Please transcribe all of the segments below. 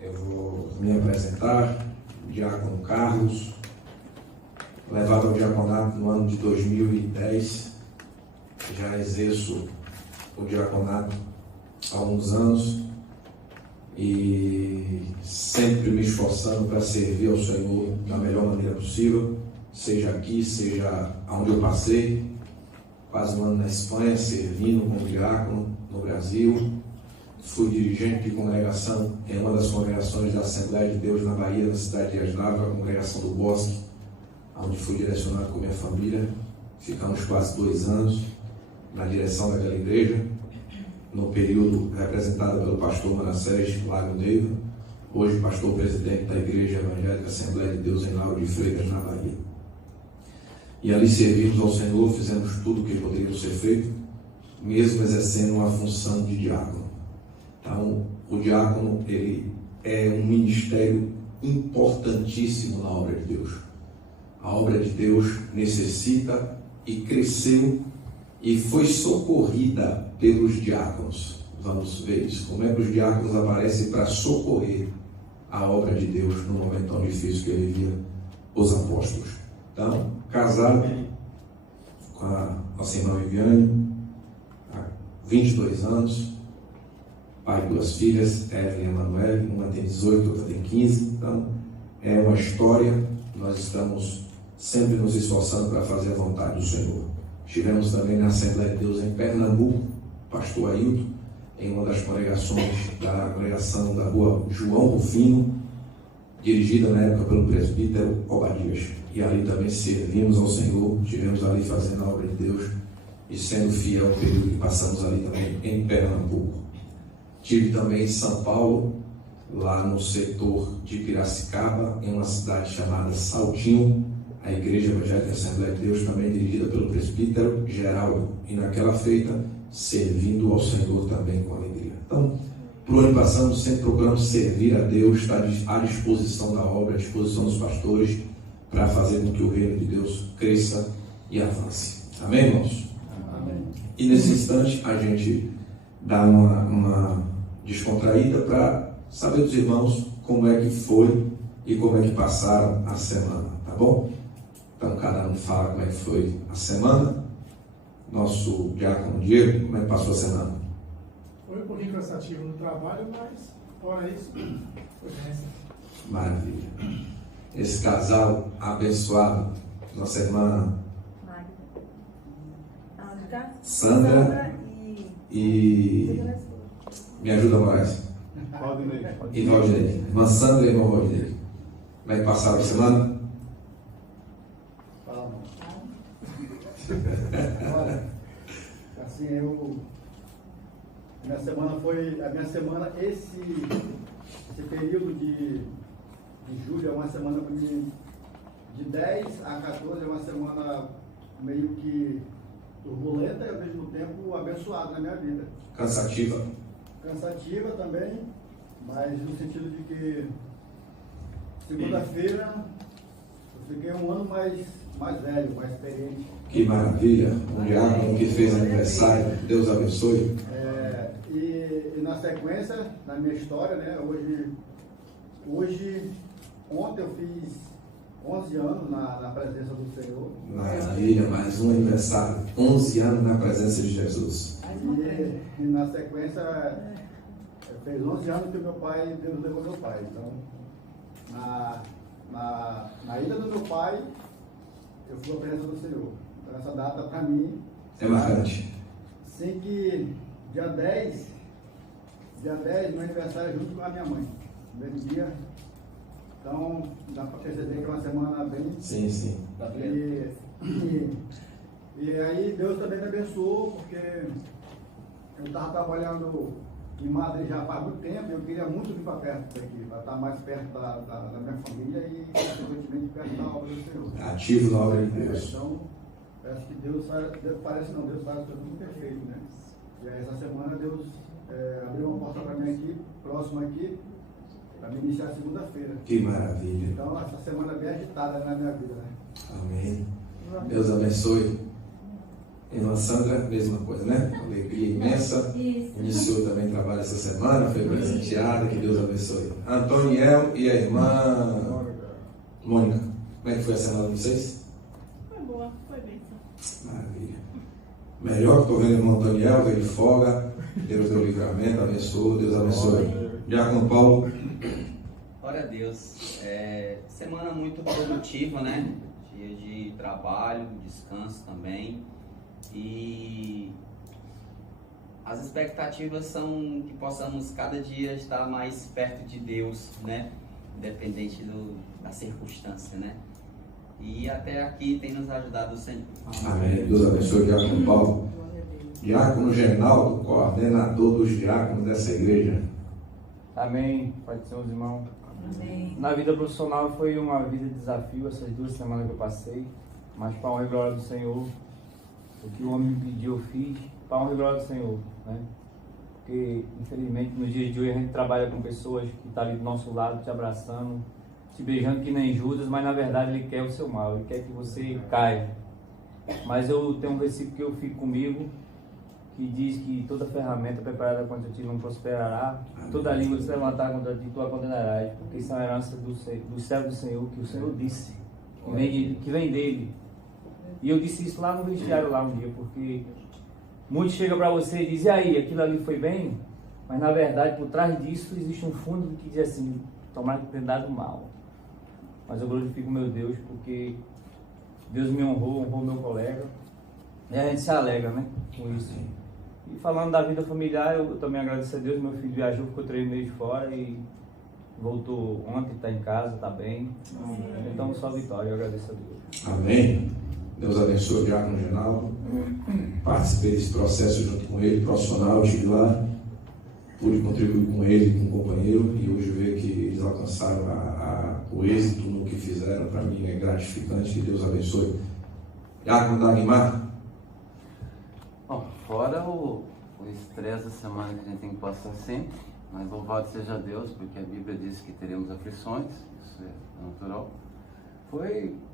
Eu vou me apresentar, Diácono Carlos, levado ao diaconato no ano de 2010, já exerço o diaconato há alguns anos e sempre me esforçando para servir ao Senhor da melhor maneira possível, seja aqui, seja onde eu passei, quase um ano na Espanha, servindo como diácono no Brasil. Fui dirigente de congregação em uma das congregações da Assembleia de Deus na Bahia, na cidade de Asdava, a congregação do Bosque, onde fui direcionado com minha família. Ficamos quase 2 anos na direção daquela igreja, no período representado pelo pastor Manassés Lago Neiva, hoje pastor presidente da Igreja Evangélica Assembleia de Deus em Lauro de Freitas, na Bahia. E ali servimos ao Senhor, fizemos tudo o que poderia ser feito, mesmo exercendo uma função de diácono. Então, o diácono, ele é um ministério importantíssimo na obra de Deus. A obra de Deus necessita e cresceu e foi socorrida pelos diáconos. Vamos ver isso. Como é que os diáconos aparecem para socorrer a obra de Deus no momento tão difícil que ele vivia os apóstolos. Então, casado com a nossa irmã Viviane, há 22 anos, pai de 2 filhas, Evelyn e Emanuele, uma tem 18, outra tem 15, então é uma história, nós estamos sempre nos esforçando para fazer a vontade do Senhor. Estivemos também na Assembleia de Deus em Pernambuco, pastor Ailton, em uma das congregações da congregação da rua João Rufino, dirigida na época pelo presbítero Obadias, e ali também servimos ao Senhor, estivemos ali fazendo a obra de Deus e sendo fiel ao período que passamos ali também em Pernambuco. Estive também em São Paulo, lá no setor de Piracicaba, em uma cidade chamada Saltinho, a Igreja Evangélica Assembleia de Deus, também dirigida pelo presbítero Geraldo, e naquela feita, servindo ao Senhor também com alegria. Então, por onde passamos, sempre procuramos servir a Deus, estar à disposição da obra, à disposição dos pastores, para fazer com que o reino de Deus cresça e avance. Amém, irmãos? Amém. E nesse instante, a gente dá uma descontraída para saber dos irmãos como é que foi e como é que passaram a semana, tá bom? Então cada um fala como é que foi a semana. Nosso diácono Diego, como é que passou a semana? Foi um pouquinho cansativo no trabalho, mas fora isso, foi bem. Maravilha. Esse casal abençoado, nossa irmã Sandra e me ajuda, Moraes. E Valdinei. Irmã Sandra e irmão Valdinei. Como é que passaram a semana? Olha, assim, esse período de julho é uma semana para mim, de 10 a 14 é uma semana meio que turbulenta e ao mesmo tempo abençoada na minha vida. Cansativa Cansativa também, mas no sentido de que segunda-feira eu fiquei um ano mais velho, mais experiente. Que maravilha, um diácono que fez aniversário, Deus abençoe. E na sequência, na minha história, né, ontem eu fiz 11 anos na presença do Senhor. Maravilha, mais um aniversário, 11 anos na presença de Jesus. E na sequência, fez 11 anos que Deus levou meu pai. Então, na ida do meu pai, eu fui à presença do Senhor. Então, essa data, para mim, é marcante. Sei que dia 10, meu aniversário é junto com a minha mãe. No mesmo dia. Então, dá para perceber que é uma semana bem... Sim. E aí, Deus também me abençoou, porque eu estava trabalhando em Madrid já faz muito tempo e eu queria muito vir para perto daqui, para estar mais perto da minha família e, consequentemente, perto da obra do Senhor. Ativo na obra de Deus. Então, parece que Deus faz tudo muito perfeito, né? E aí, essa semana, Deus abriu uma porta para mim aqui, próximo aqui, para me iniciar segunda-feira. Que maravilha. Então, essa semana é bem agitada na minha vida, né? Amém. Deus abençoe. Irmã Sandra, mesma coisa, né? Alegria imensa. Iniciou também trabalho essa semana, foi presenteada, que Deus abençoe. Antoniel e a irmã Mônica. Como é que foi a semana de vocês? Foi boa, foi bem. Maravilha. Melhor que estou vendo o irmão Antoniel, ele folga, Deus deu livramento, abençoe, Deus abençoe. Diácono Paulo. Glória a Deus. Semana muito produtiva, né? Dia de trabalho, descanso também. E as expectativas são que possamos cada dia estar mais perto de Deus, né? Independente da circunstância, né? E até aqui tem nos ajudado o Senhor. Amém. Deus abençoe o diácono Paulo. Diácono Genaldo, coordenador dos diáconos dessa igreja. Amém. Pai do Senhor, irmão. Amém. Na vida profissional foi uma vida de desafio essas 2 semanas que eu passei, mas para a honra e glória do Senhor, o que o homem me pediu eu fiz, para a honra e glória do Senhor, né? Porque infelizmente nos dias de hoje a gente trabalha com pessoas que estão ali do nosso lado, te abraçando, te beijando que nem Judas, mas na verdade ele quer o seu mal, ele quer que você caia. Mas eu tenho um versículo que eu fico comigo, que diz que toda ferramenta preparada contra ti não prosperará, toda língua que se levantar contra ti tu a condenarás, porque isso é uma herança do céu do Senhor, que o Senhor disse, que vem dele. E eu disse isso lá no vestiário lá um dia, porque muitos chegam para você e dizem, e aí, aquilo ali foi bem? Mas na verdade, por trás disso, existe um fundo que diz assim, tomara que tenha dado mal. Mas eu glorifico meu Deus, porque Deus me honrou meu colega, e a gente se alegra, né, com isso. E falando da vida familiar, eu também agradeço a Deus, meu filho viajou, ficou 3 meses fora e voltou ontem, está em casa, está bem. Então só vitória, eu agradeço a Deus. Amém. Deus abençoe o diácono Genaldo. Participei desse processo junto com ele, profissional, estive lá, pude contribuir com ele, com o companheiro, e hoje ver que eles alcançaram o êxito no que fizeram, para mim é gratificante, que Deus abençoe. Diácono Dagmar. Bom, fora o estresse da semana que a gente tem que passar sempre, mas louvado seja Deus, porque a Bíblia diz que teremos aflições, isso é natural.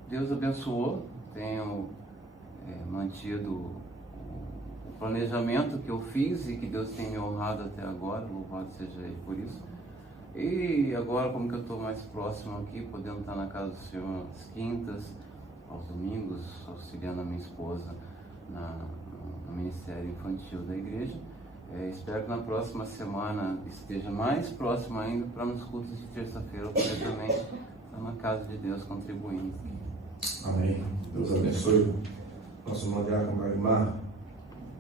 Deus abençoou, tenho mantido o planejamento que eu fiz e que Deus tem me honrado até agora, louvado seja Ele por isso. E agora, como que eu estou mais próximo aqui, podendo estar na casa do Senhor às quintas, aos domingos, auxiliando a minha esposa no Ministério Infantil da igreja. Espero que na próxima semana esteja mais próximo ainda para nos cultos de terça-feira, poder também estar na casa de Deus contribuindo. Amém. Deus abençoe. Nosso irmão diácono Dagmar.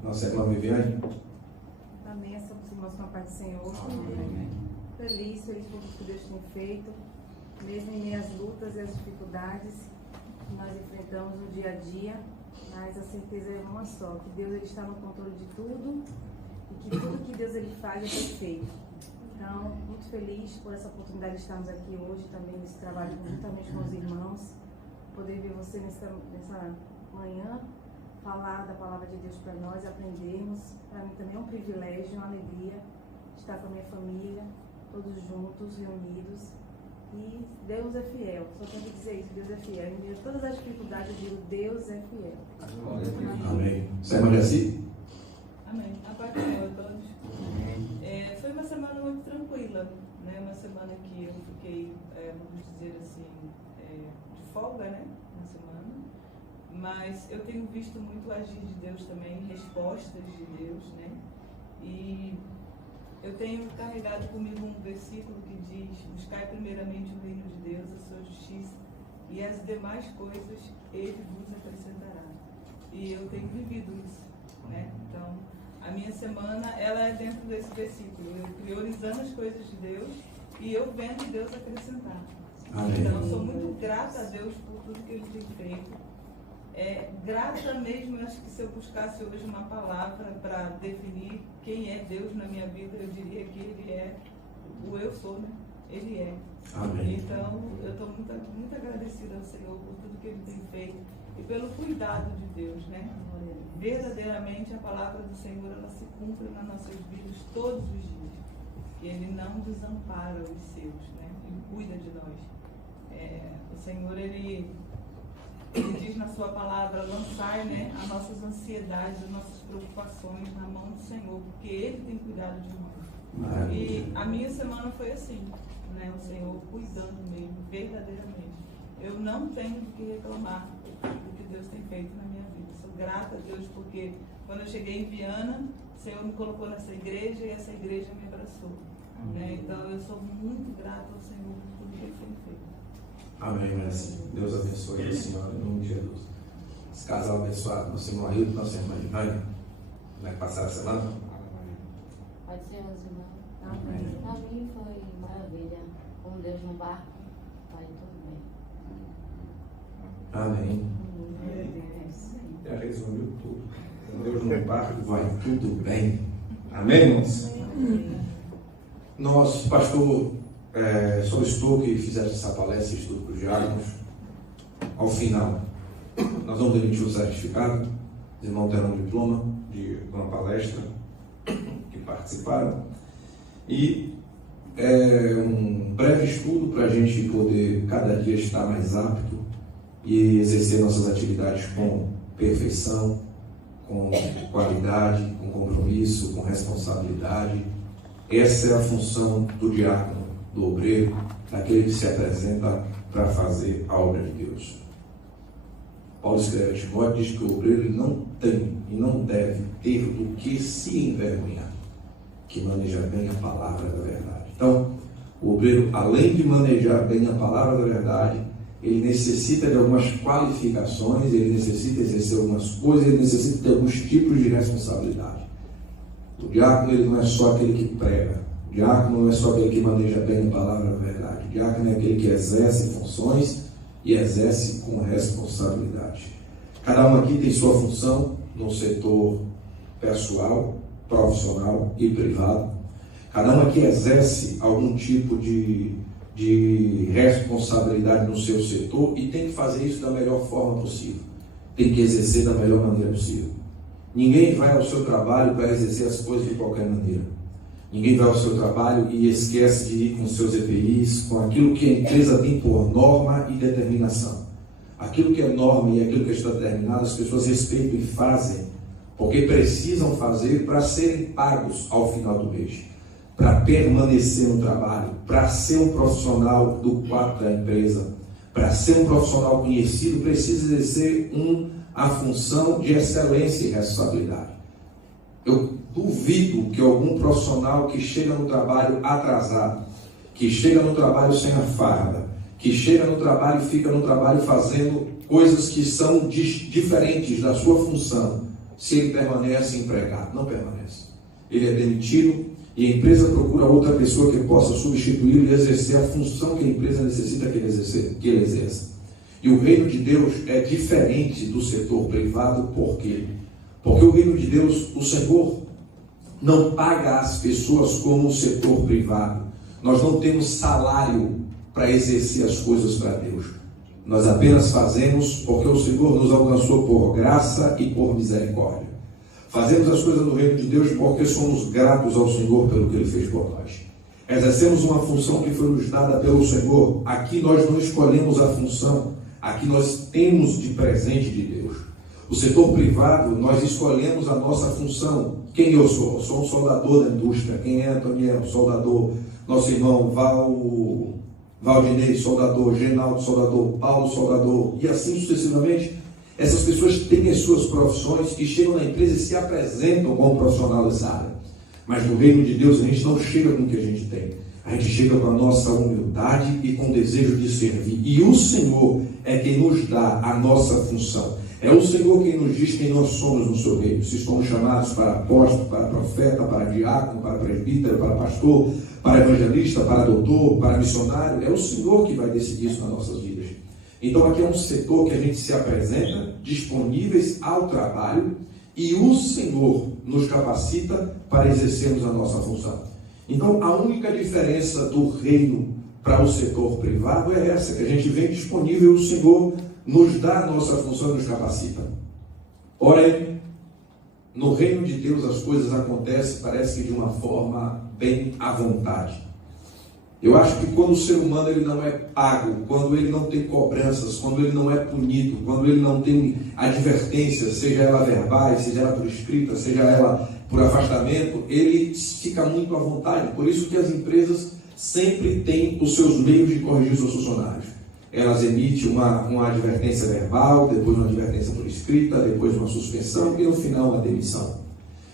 Nossa irmã Viviane. Amém. Somos irmãos com a paz do Senhor. Amém. Feliz por tudo que Deus tem feito, mesmo em meio às lutas e às dificuldades que nós enfrentamos no dia a dia, mas a certeza é uma só, que Deus ele está no controle de tudo e que tudo que Deus ele faz é perfeito. Então, muito feliz por essa oportunidade de estarmos aqui hoje, também nesse trabalho juntamente com os irmãos, poder ver você nessa manhã, falar da palavra de Deus para nós, aprendermos. Para mim também é um privilégio, uma alegria estar com a minha família, todos juntos, reunidos. E Deus é fiel, só tenho que dizer isso, Deus é fiel. Em meio a todas as dificuldades, eu digo, Deus é fiel. Amém. Você é irmã Jaci? Amém. A paz do Senhor a todos. Foi uma semana muito tranquila, né? Uma semana que eu fiquei, vamos dizer assim, de folga, né? Na semana. Mas eu tenho visto muito o agir de Deus também, respostas de Deus, né? E eu tenho carregado comigo um versículo que diz: buscai primeiramente o reino de Deus, a sua justiça, e as demais coisas Ele vos acrescentará. E eu tenho vivido isso, né? Então, a minha semana, ela é dentro desse versículo, eu priorizando as coisas de Deus e eu vendo Deus acrescentar. Amém. Então, eu sou muito grata a Deus por tudo que Ele tem feito. Grata mesmo, acho que se eu buscasse hoje uma palavra para definir quem é Deus na minha vida, eu diria que Ele é o eu sou, né? Ele é. Amém. Então, eu estou muito agradecida ao Senhor por tudo que Ele tem feito e pelo cuidado de Deus, né? Verdadeiramente, a palavra do Senhor, ela se cumpre nas nossas vidas todos os dias. E Ele não desampara os seus, né? Ele cuida de nós. O Senhor, Ele Ele diz na sua palavra, lançar, né, as nossas ansiedades, as nossas preocupações na mão do Senhor, porque Ele tem cuidado de nós. E a minha semana foi assim, né, o Senhor cuidando mesmo, verdadeiramente. Eu não tenho do que reclamar do que Deus tem feito na minha vida. Sou grata a Deus porque quando eu cheguei em Viana, o Senhor me colocou nessa igreja e essa igreja me abraçou. Né? Então eu sou muito grata ao Senhor por tudo que Ele tem feito. Amém, Messi. Deus abençoe a senhora, em nome de Jesus. Esse casal abençoado, nosso irmão Ailton, nossa irmã Ivânia. Como é que passaram a semana? Pode ser, irmãos. Para mim foi maravilha. Com Deus no barco, vai tudo bem. Amém. Já resumiu tudo. Com Deus no barco, vai tudo bem. Amém, irmãos? Nós, pastor, solicitou que fizesse essa palestra e estudo para os diáconos. Ao final, nós vamos emitir o certificado. Os irmãos terão um diploma de uma palestra que participaram. E um breve estudo para a gente poder cada dia estar mais apto e exercer nossas atividades com perfeição, com qualidade, com compromisso, com responsabilidade. Essa é a função do diácono, do obreiro, daquele que se apresenta para fazer a obra de Deus. Paulo escreve a Timóteo, diz que o obreiro não tem e não deve ter do que se envergonhar, que maneja bem a palavra da verdade. Então, o obreiro, além de manejar bem a palavra da verdade, ele necessita de algumas qualificações, ele necessita exercer algumas coisas, ele necessita de alguns tipos de responsabilidade. O diácono, ele não é só aquele que prega, o diácono não é só aquele que maneja bem a palavra da verdade, o diácono é aquele que exerce funções e exerce com responsabilidade. Cada um aqui tem sua função no setor pessoal, profissional e privado. Cada um aqui exerce algum tipo de responsabilidade no seu setor e tem que fazer isso da melhor forma possível. Tem que exercer da melhor maneira possível. Ninguém vai ao seu trabalho para exercer as coisas de qualquer maneira. Ninguém vai ao seu trabalho e esquece de ir com seus EPIs, com aquilo que a empresa tem por norma e determinação. Aquilo que é norma e aquilo que está determinado, as pessoas respeitam e fazem, porque precisam fazer para serem pagos ao final do mês, para permanecer no trabalho, para ser um profissional do quadro da empresa, para ser um profissional conhecido, precisa exercer a função de excelência e responsabilidade. Eu duvido que algum profissional que chega no trabalho atrasado, que chega no trabalho sem a farda, que chega no trabalho e fica no trabalho fazendo coisas que são diferentes da sua função, se ele permanece empregado. Não permanece. Ele é demitido e a empresa procura outra pessoa que possa substituí-lo e exercer a função que a empresa necessita que ele exerça. E o reino de Deus é diferente do setor privado. Por quê? Porque o reino de Deus, o Senhor não paga as pessoas como o setor privado. Nós não temos salário para exercer as coisas para Deus. Nós apenas fazemos porque o Senhor nos alcançou por graça e por misericórdia. Fazemos as coisas no reino de Deus porque somos gratos ao Senhor pelo que Ele fez por nós. Exercemos uma função que foi nos dada pelo Senhor. Aqui nós não escolhemos a função, aqui nós temos de presente de Deus. O setor privado, nós escolhemos a nossa função. Quem eu sou? Eu sou um soldador da indústria. Quem é Antoniel? Soldador. Nosso irmão Valdinei, soldador. Genaldo, soldador. Paulo, soldador. E assim sucessivamente. Essas pessoas têm as suas profissões e chegam na empresa e se apresentam como profissional dessa área. Mas no reino de Deus a gente não chega com o que a gente tem. A gente chega com a nossa humildade e com o desejo de servir. E o Senhor é quem nos dá a nossa função. É o Senhor quem nos diz quem nós somos no seu reino. Se somos chamados para apóstolo, para profeta, para diácono, para presbítero, para pastor, para evangelista, para doutor, para missionário, é o Senhor que vai decidir isso nas nossas vidas. Então aqui é um setor que a gente se apresenta disponíveis ao trabalho e o Senhor nos capacita para exercermos a nossa função. Então a única diferença do reino para o setor privado é essa, que a gente vem disponível e o Senhor nos dá a nossa função e nos capacita. Porém, no reino de Deus as coisas acontecem, parece que de uma forma bem à vontade. Eu acho que quando o ser humano ele não é pago, quando ele não tem cobranças, quando ele não é punido, quando ele não tem advertências, seja ela verbais, seja ela por escrita, seja ela por afastamento, ele fica muito à vontade. Por isso que as empresas sempre têm os seus meios de corrigir seus funcionários. Elas emitem uma advertência verbal, depois uma advertência por escrita, depois uma suspensão e no final uma demissão.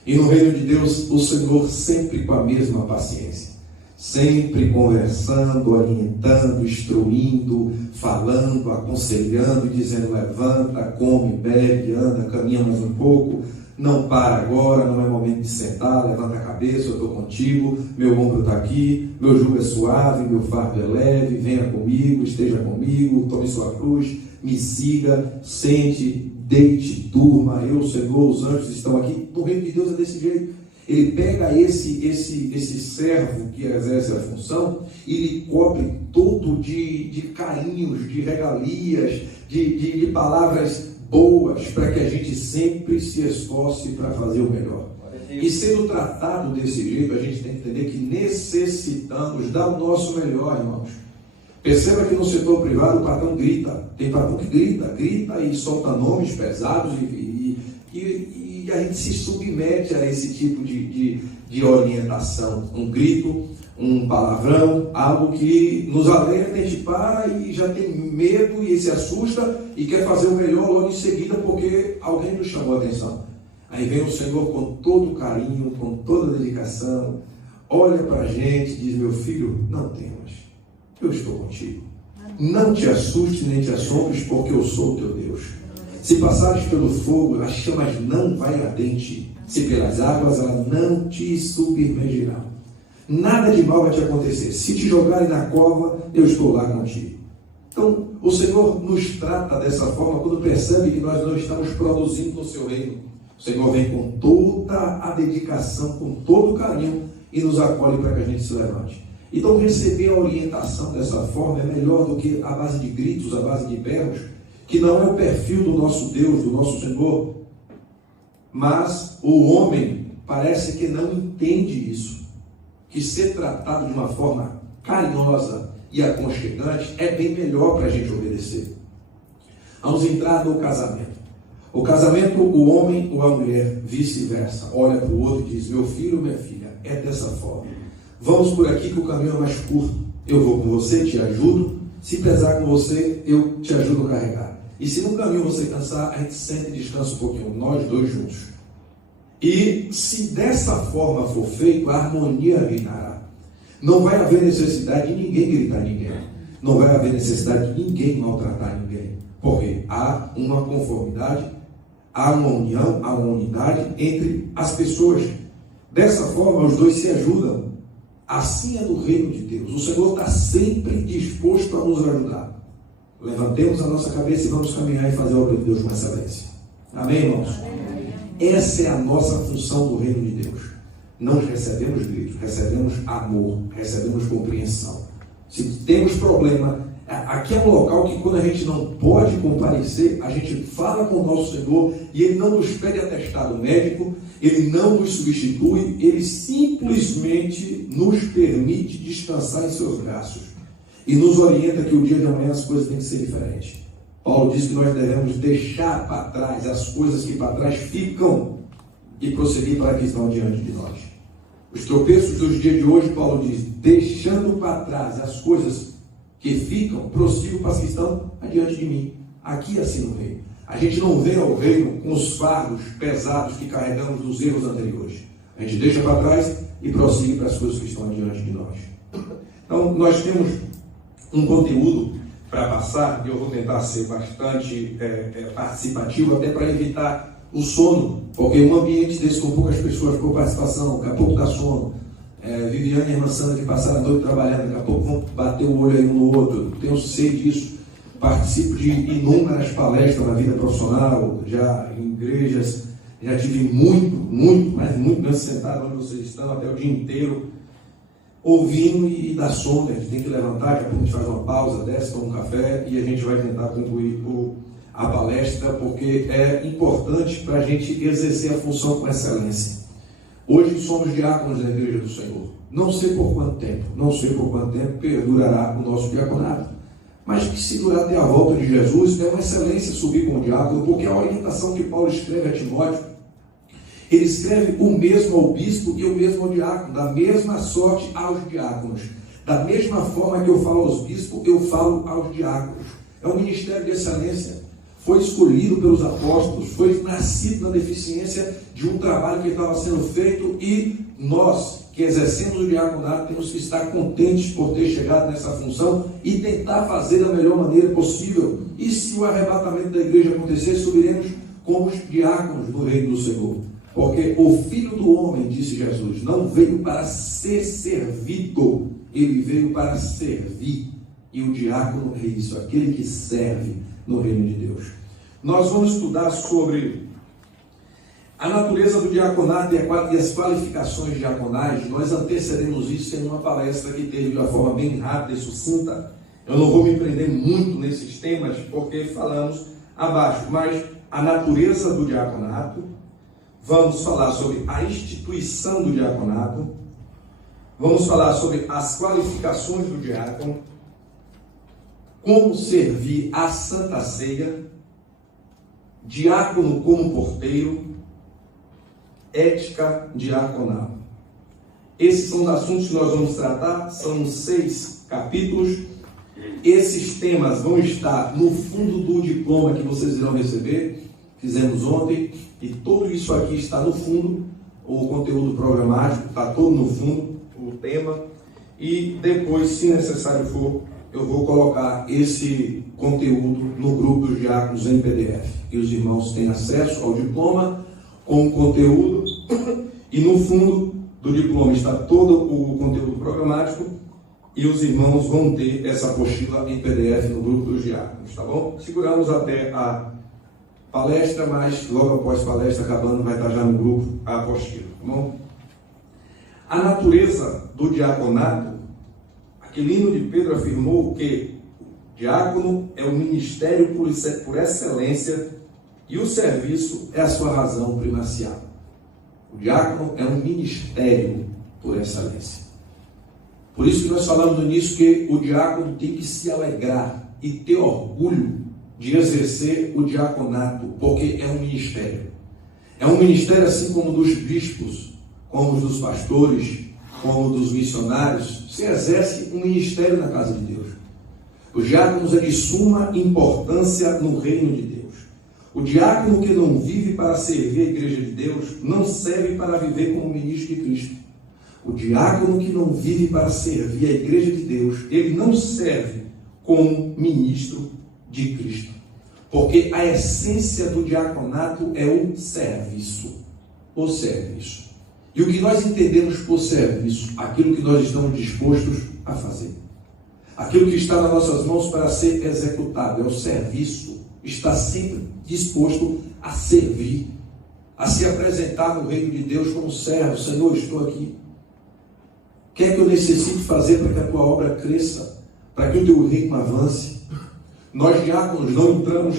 E no reino de Deus, o Senhor sempre com a mesma paciência. Sempre conversando, orientando, instruindo, falando, aconselhando, dizendo: levanta, come, bebe, anda, caminha mais um pouco, não para agora, não é momento de sentar, levanta a cabeça, eu estou contigo, meu ombro está aqui, meu jugo é suave, meu fardo é leve, venha comigo, esteja comigo, tome sua cruz, me siga, sente, deite, durma, eu, Senhor, os anjos estão aqui. No reino de Deus é desse jeito. Ele pega esse servo que exerce a função e lhe cobre todo de carinhos, de regalias, de palavras boas, para que a gente sempre se esforce para fazer o melhor. E sendo tratado desse jeito, a gente tem que entender que necessitamos dar o nosso melhor, irmãos. Perceba que no setor privado o patrão grita, tem patrão que grita e solta nomes pesados e a gente se submete a esse tipo de orientação, um grito, um palavrão, algo que nos alerta, a gente para e já tem medo e se assusta e quer fazer o melhor logo em seguida porque alguém nos chamou a atenção. Aí vem o Senhor com todo carinho, com toda dedicação, olha para a gente e diz: meu filho, não temas, eu estou contigo. Não te assustes nem te assombres, porque eu sou o teu Deus. Se passares pelo fogo, as chamas não vai arder em ti. Se pelas águas, elas não te submergirão. Nada de mal vai te acontecer. Se te jogarem na cova, eu estou lá contigo. Então, o Senhor nos trata dessa forma quando percebe que nós não estamos produzindo no seu reino. O Senhor vem com toda a dedicação, com todo o carinho e nos acolhe para que a gente se levante. Então, receber a orientação dessa forma é melhor do que a base de gritos, a base de berros, que não é o perfil do nosso Deus, do nosso Senhor. Mas o homem parece que não entende isso, que ser tratado de uma forma carinhosa e aconchegante é bem melhor para a gente obedecer. Vamos entrar no casamento. O casamento, o homem ou a mulher, vice-versa, olha para o outro e diz: meu filho, minha filha, é dessa forma. Vamos por aqui que o caminho é mais curto. Eu vou com você, te ajudo. Se pesar com você, eu te ajudo a carregar. E se no caminho você cansar, a gente senta e descansa um pouquinho, nós dois juntos. E se dessa forma for feito, a harmonia reinará. Não vai haver necessidade de ninguém gritar em ninguém. Não vai haver necessidade de ninguém maltratar ninguém. Porque há uma conformidade, há uma união, há uma unidade entre as pessoas. Dessa forma, os dois se ajudam. Assim é do reino de Deus. O Senhor está sempre disposto a nos ajudar. Levantemos a nossa cabeça e vamos caminhar e fazer a obra de Deus com excelência. Amém, irmãos? Essa é a nossa função do reino de Deus. Não recebemos gritos, recebemos amor, recebemos compreensão. Se temos problema, aqui é um local que quando a gente não pode comparecer, a gente fala com o nosso Senhor e Ele não nos pede atestado médico, Ele não nos substitui, Ele simplesmente nos permite descansar em seus braços. E nos orienta que o dia de amanhã as coisas têm que ser diferentes. Paulo diz que nós devemos deixar para trás as coisas que para trás ficam e prosseguir para que estão diante de nós. Os tropeços dos dias de hoje, Paulo diz: deixando para trás as coisas que ficam, prossigo para as que estão adiante de mim. Aqui assim no reino. A gente não vem ao reino com os fardos pesados que carregamos dos erros anteriores. A gente deixa para trás e prossegue para as coisas que estão adiante de nós. Então, nós temos um conteúdo para passar, e eu vou tentar ser bastante participativo, até para evitar o sono, porque um ambiente desse com poucas pessoas, com participação, daqui a pouco dá sono. Viviane e a irmã Sandra que passaram a noite trabalhando, daqui a pouco vão bater o olho aí um no outro. Eu sei disso, participo de inúmeras palestras na vida profissional, já em igrejas, já tive muito tempo sentado onde vocês estão, até o dia inteiro, ouvindo e dá sono. A gente tem que levantar, daqui a pouco a gente faz uma pausa, desce, toma um café e a gente vai tentar concluir a palestra, porque é importante para a gente exercer a função com excelência. Hoje somos diáconos na igreja do Senhor. Não sei por quanto tempo perdurará o nosso diaconato. Mas que se durar até a volta de Jesus, é uma excelência subir como diácono, porque a orientação que Paulo escreve a Timóteo, ele escreve o mesmo ao bispo e o mesmo ao diácono, da mesma sorte aos diáconos. Da mesma forma que eu falo aos bispos, eu falo aos diáconos. É um ministério de excelência. Foi escolhido pelos apóstolos, foi nascido na deficiência de um trabalho que estava sendo feito, e nós que exercemos o diaconato temos que estar contentes por ter chegado nessa função e tentar fazer da melhor maneira possível. E se o arrebatamento da igreja acontecer, subiremos como os diáconos no reino do Senhor. Porque o Filho do Homem, disse Jesus, não veio para ser servido, ele veio para servir. E o diácono é isso, aquele que serve no reino de Deus. Nós vamos estudar sobre a natureza do diaconato e as qualificações diaconais. Nós antecedemos isso em uma palestra que teve de uma forma bem rápida e sucinta. Eu não vou me prender muito nesses temas, porque falamos abaixo, mas a natureza do diaconato, vamos falar sobre a instituição do diaconato, vamos falar sobre as qualificações do diácono, como servir a Santa Ceia, diácono como porteiro, ética diaconal. Esses são os assuntos que nós vamos tratar, são 6 capítulos. Esses temas vão estar no fundo do diploma que vocês irão receber, fizemos ontem, e tudo isso aqui está no fundo, o conteúdo programático está todo no fundo, o tema, e depois, se necessário for, eu vou colocar esse conteúdo no grupo dos diáconos em PDF, e os irmãos têm acesso ao diploma com o conteúdo, e no fundo do diploma está todo o conteúdo programático, e os irmãos vão ter essa apostila em PDF no grupo dos diáconos, tá bom? Seguramos até a palestra, mas logo após a palestra acabando vai estar já no grupo a apostila, tá bom? A natureza do diaconato, Aquilino de Pedro afirmou que o diácono é o ministério por excelência e o serviço é a sua razão primacial. O diácono é um ministério por excelência. Por isso que nós falamos no início que o diácono tem que se alegrar e ter orgulho de exercer o diaconato, porque é um ministério. É um ministério assim como dos bispos, como dos pastores, como dos missionários. Se exerce um ministério na casa de Deus. Os diáconos é de suma importância no reino de Deus. O diácono que não vive para servir a igreja de Deus não serve para viver como ministro de Cristo. O diácono que não vive para servir a igreja de Deus, ele não serve como ministro de Cristo. Porque a essência do diaconato é o serviço. O serviço. E o que nós entendemos por serviço? Aquilo que nós estamos dispostos a fazer. Aquilo que está nas nossas mãos para ser executado. É o serviço. Está sempre disposto a servir. A se apresentar no reino de Deus como servo. Senhor, estou aqui. O que é que eu necessito fazer para que a tua obra cresça? Para que o teu reino avance? Nós diáconos não entramos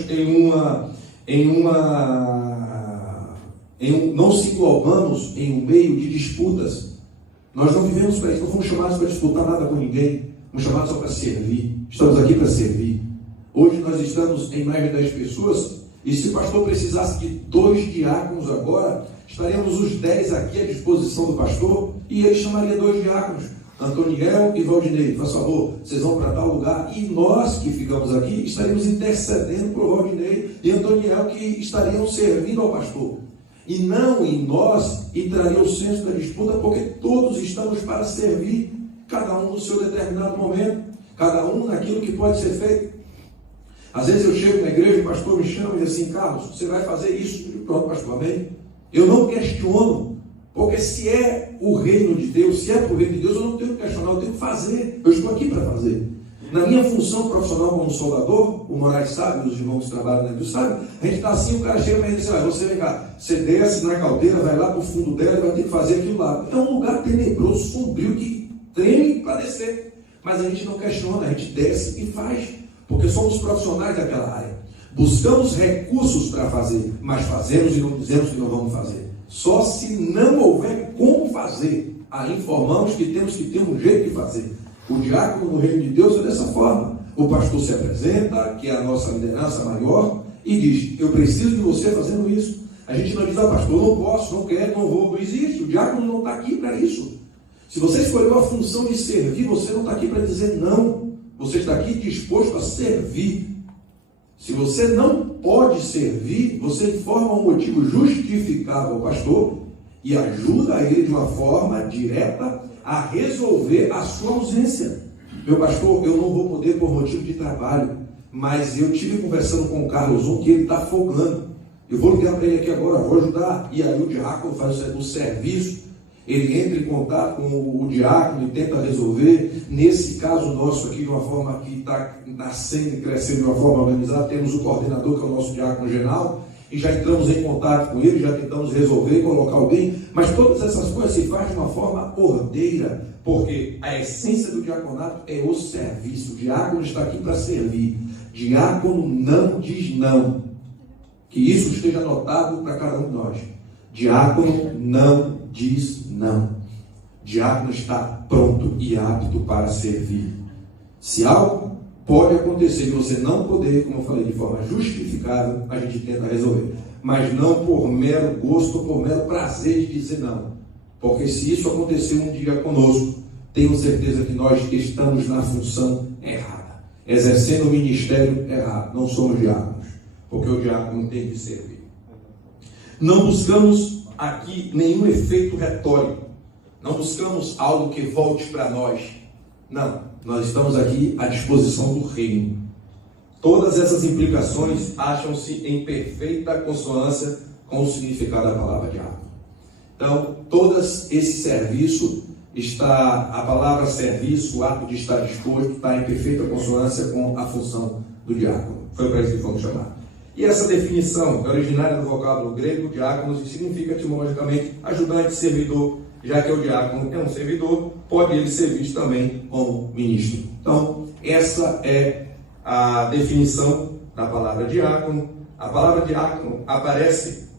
não se englobamos em um meio de disputas. Nós não vivemos para isso, não fomos chamados para disputar nada com ninguém, fomos chamados só para servir. Estamos aqui para servir. Hoje nós estamos em mais de 10 pessoas, e se o pastor precisasse de 2 diáconos agora, estaríamos os 10 aqui à disposição do pastor, e ele chamaria 2 diáconos, Antoniel e Valdinei. Faz favor, vocês vão para tal lugar, e nós que ficamos aqui estaríamos intercedendo por Valdinei e Antoniel, que estariam servindo ao pastor. E não em nós entraria o senso da disputa, porque todos estamos para servir, cada um no seu determinado momento, cada um naquilo que pode ser feito. Às vezes eu chego na igreja, o pastor me chama e diz assim: Carlos, você vai fazer isso? Pronto, pastor, amém? Eu não questiono, porque se é o reino de Deus, se é para o reino de Deus, eu não tenho que questionar, eu tenho que fazer. Eu estou aqui para fazer. Na minha função profissional como soldador, o Moraes sabe, os irmãos que trabalham na indústria sabem, a gente está assim, o cara chega para a gente e diz: você vem cá, você desce na caldeira, vai lá para o fundo dela e vai ter que fazer aquilo lá. É um lugar tenebroso, sombrio, que treme para descer. Mas a gente não questiona, a gente desce e faz, porque somos profissionais daquela área. Buscamos recursos para fazer, mas fazemos e não dizemos que não vamos fazer. Só se não houver como fazer. Aí informamos que temos que ter um jeito de fazer. O diácono no reino de Deus é dessa forma. O pastor se apresenta, que é a nossa liderança maior, e diz: eu preciso de você fazendo isso. A gente não diz: pastor, não posso, não quero, não vou. Não existe. O diácono não está aqui para isso. Se você escolheu a função de servir, você não está aqui para dizer não. Você está aqui disposto a servir. Se você não pode servir, você informa um motivo justificável ao pastor e ajuda ele de uma forma direta a resolver a sua ausência. Meu pastor, eu não vou poder por motivo de trabalho, mas eu tive conversando com o Carlos que ele está folgando. Eu vou ligar para ele aqui agora, vou ajudar. E aí o diácono faz o serviço, ele entra em contato com o diácono e tenta resolver. Nesse caso nosso aqui, de uma forma que está nascendo e crescendo de uma forma organizada, temos o coordenador, que é o nosso diácono geral, e já entramos em contato com ele, já tentamos resolver, colocar alguém, mas todas essas coisas se fazem de uma forma ordeira, porque a essência do diaconato é o serviço. O diácono está aqui para servir. Diácono não diz não. Que isso esteja anotado para cada um de nós. Diácono não diz não. Diácono está pronto e apto para servir. Se algo pode acontecer de você não poder, como eu falei, de forma justificável, a gente tenta resolver. Mas não por mero gosto ou por mero prazer de dizer não. Porque se isso acontecer um dia conosco, tenho certeza que nós estamos na função errada, exercendo o ministério errado. Não somos diáconos, porque o diácono tem que servir. Não buscamos aqui nenhum efeito retórico. Não buscamos algo que volte para nós. Não, nós estamos aqui à disposição do reino. Todas essas implicações acham-se em perfeita consonância com o significado da palavra diácono. Então, todo esse serviço a palavra serviço, o ato de estar disposto, está em perfeita consonância com a função do diácono. Foi para isso que fomos chamar. E essa definição é originária do vocábulo grego, diáconos, e significa etimologicamente ajudante, servidor. Já que o diácono é um servidor, pode ele ser visto também como ministro. Então, essa é a definição da palavra diácono. A palavra diácono aparece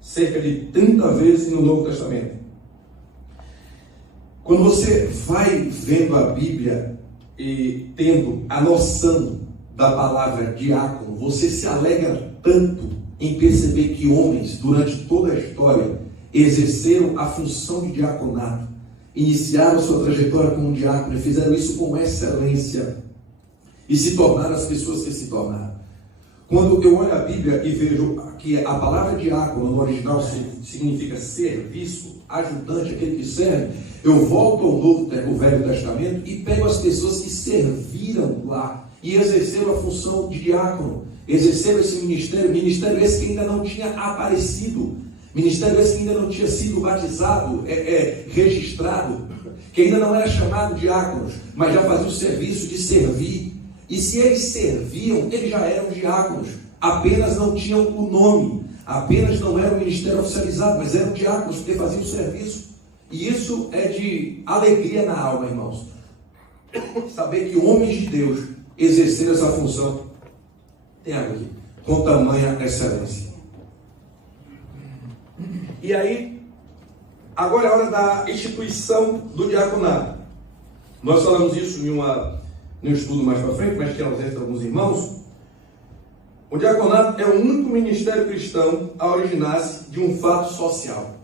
cerca de 30 vezes no Novo Testamento. Quando você vai vendo a Bíblia e tendo a noção da palavra diácono, você se alegra tanto em perceber que homens, durante toda a história, exerceram a função de diaconato, iniciaram sua trajetória como diácono e fizeram isso com excelência e se tornaram as pessoas que se tornaram. Quando eu olho a Bíblia e vejo que a palavra diácono no original significa serviço, ajudante, aquele que serve, eu volto ao Velho Testamento e pego as pessoas que serviram lá e exerceram a função de diácono, exerceram esse ministério esse que ainda não tinha aparecido, ministério esse que ainda não tinha sido batizado, registrado, que ainda não era chamado diáconos, mas já fazia o serviço de servir. E se eles serviam, eles já eram diáconos, apenas não tinham o nome, apenas não era um ministério oficializado, mas eram diáconos porque faziam o serviço. E isso é de alegria na alma, irmãos. Saber que homens de Deus exerceram essa função, tem água aqui, com tamanha excelência. E aí, agora é a hora da instituição do diaconato. Nós falamos isso em um estudo mais para frente, mas tinha ausência de alguns irmãos. O diaconato é o único ministério cristão a originar-se de um fato social.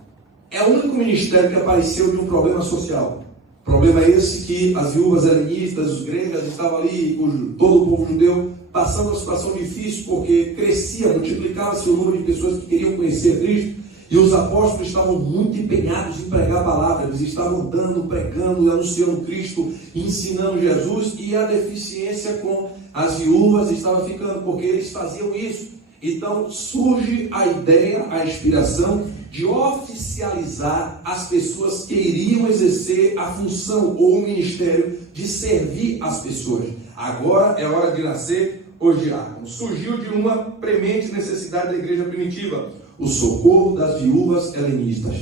É o único ministério que apareceu de um problema social. Problema esse que as viúvas helenistas, os gregas, estavam ali, todo o povo judeu, passando uma situação difícil, porque crescia, multiplicava-se o número de pessoas que queriam conhecer Cristo, e os apóstolos estavam muito empenhados em pregar a palavra, eles estavam dando, pregando, anunciando Cristo, ensinando Jesus, e a deficiência com as viúvas estava ficando, porque eles faziam isso. Então surge a ideia, a inspiração de oficializar as pessoas que iriam exercer a função ou o ministério de servir as pessoas. Agora é hora de nascer os diáconos. Surgiu de uma premente necessidade da igreja primitiva, o socorro das viúvas helenistas.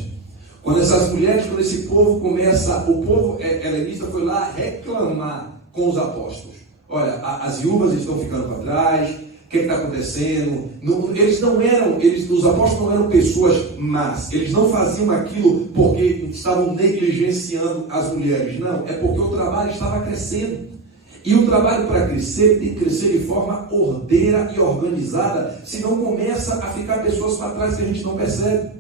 Quando essas mulheres, quando esse povo começa, o povo helenista foi lá reclamar com os apóstolos. Olha, as viúvas estão ficando para trás, o que está acontecendo. Os apóstolos não eram pessoas más, eles não faziam aquilo porque estavam negligenciando as mulheres, não, é porque o trabalho estava crescendo. E o trabalho, para crescer, tem que crescer de forma ordeira e organizada, senão começa a ficar pessoas para trás que a gente não percebe.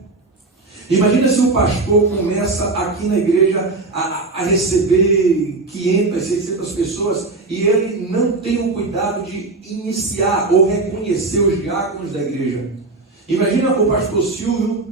Imagina se o pastor começa aqui na igreja a receber 500, 600 pessoas e ele não tem o cuidado de iniciar ou reconhecer os diáconos da igreja. Imagina o pastor Silvio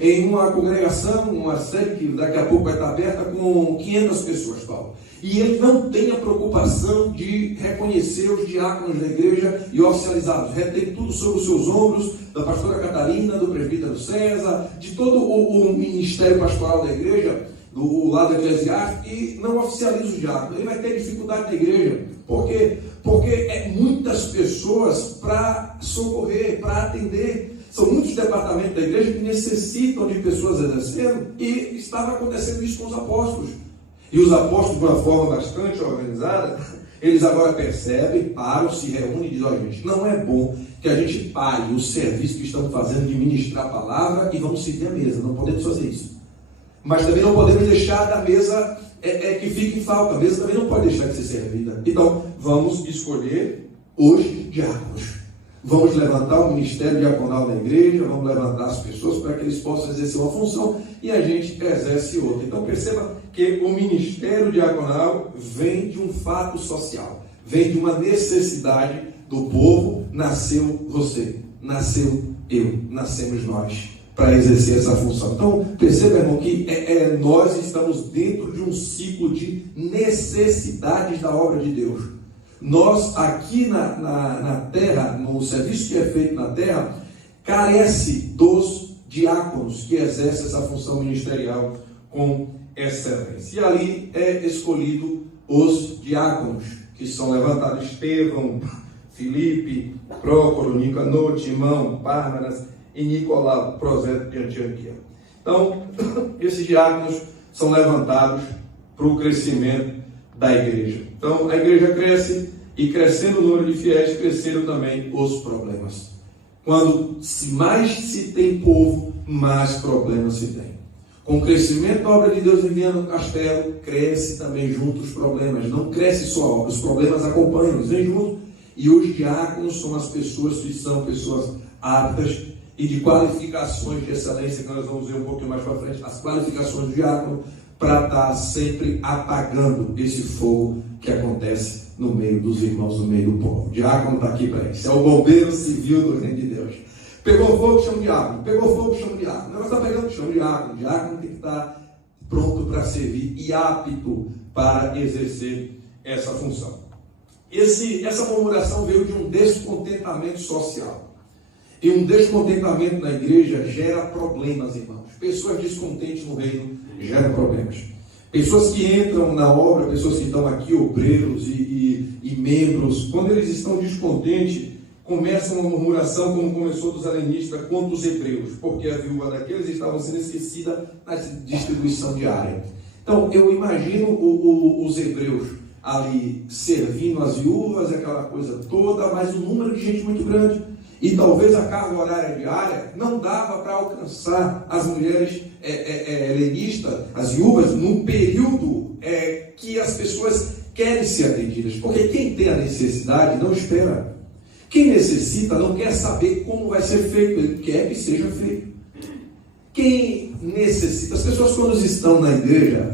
em uma congregação, uma sede que daqui a pouco vai estar aberta com 500 pessoas, Paulo. E ele não tem a preocupação de reconhecer os diáconos da igreja e oficializá-los. Retém tudo sobre os seus ombros, da pastora Catarina, do presbítero César, de todo o ministério pastoral da igreja, do lado eclesiástico, e não oficializa os diáconos. Ele vai ter dificuldade na igreja. Por quê? Porque é muitas pessoas para socorrer, para atender. São muitos departamentos da igreja que necessitam de pessoas exercendo, e estava acontecendo isso com os apóstolos. E os apóstolos, de uma forma bastante organizada, eles agora percebem, param, se reúnem e dizem: olha, gente, não é bom que a gente pare o serviço que estamos fazendo de ministrar a palavra e vamos servir a mesa. Não podemos fazer isso. Mas também não podemos deixar da mesa que fique em falta. A mesa também não pode deixar de ser servida. Então, vamos escolher os diáconos. Vamos levantar o ministério diaconal da igreja, vamos levantar as pessoas para que eles possam exercer uma função e a gente exerce outra. Então perceba que o ministério diaconal vem de um fato social, vem de uma necessidade do povo. Nasceu você, nasceu eu, nascemos nós para exercer essa função. Então perceba, irmão, que nós estamos dentro de um ciclo de necessidades da obra de Deus. Nós aqui na terra, no serviço que é feito na terra, carece dos diáconos que exercem essa função ministerial com excelência. E ali é escolhido os diáconos, que são levantados: Estevão, Filipe, Prócoro, Nicanor, Timão, Pármenas e Nicolau, prosélito de Antioquia. Então, esses diáconos são levantados para o crescimento da igreja. Então a igreja cresce, e crescendo o número de fiéis, cresceram também os problemas. Quando mais se tem povo, mais problemas se tem. Com o crescimento da obra de Deus enviando no castelo, cresce também junto os problemas. Não cresce só a obra, os problemas acompanham, eles vêm junto. E os diáconos são as pessoas que são pessoas aptas e de qualificações de excelência, que nós vamos ver um pouquinho mais para frente, as qualificações do diácono, para estar sempre apagando esse fogo que acontece no meio dos irmãos, no meio do povo. O diácono está aqui para isso. É o bombeiro civil do reino de Deus. Pegou fogo, chama o diácono. Pegou fogo, chama o diácono. O negócio está pegando, chama o diácono. O diácono tem que estar pronto para servir e apto para exercer essa função. Essa murmuração veio de um descontentamento social. E um descontentamento na igreja gera problemas, irmãos. Pessoas descontentes no reino geram problemas. Pessoas que entram na obra, pessoas que estão aqui, obreiros e membros, quando eles estão descontentes, começam uma murmuração, como começou dos helenistas contra os hebreus, porque a viúva daqueles estavam sendo esquecida na distribuição diária. Então, eu imagino os hebreus ali servindo as viúvas, aquela coisa toda, mas um número de gente muito grande. E talvez a carga horária diária não dava para alcançar as mulheres helenistas, as viúvas, num período que as pessoas querem ser atendidas. Porque quem tem a necessidade não espera. Quem necessita não quer saber como vai ser feito, ele quer que seja feito. Quem necessita, as pessoas quando estão na igreja,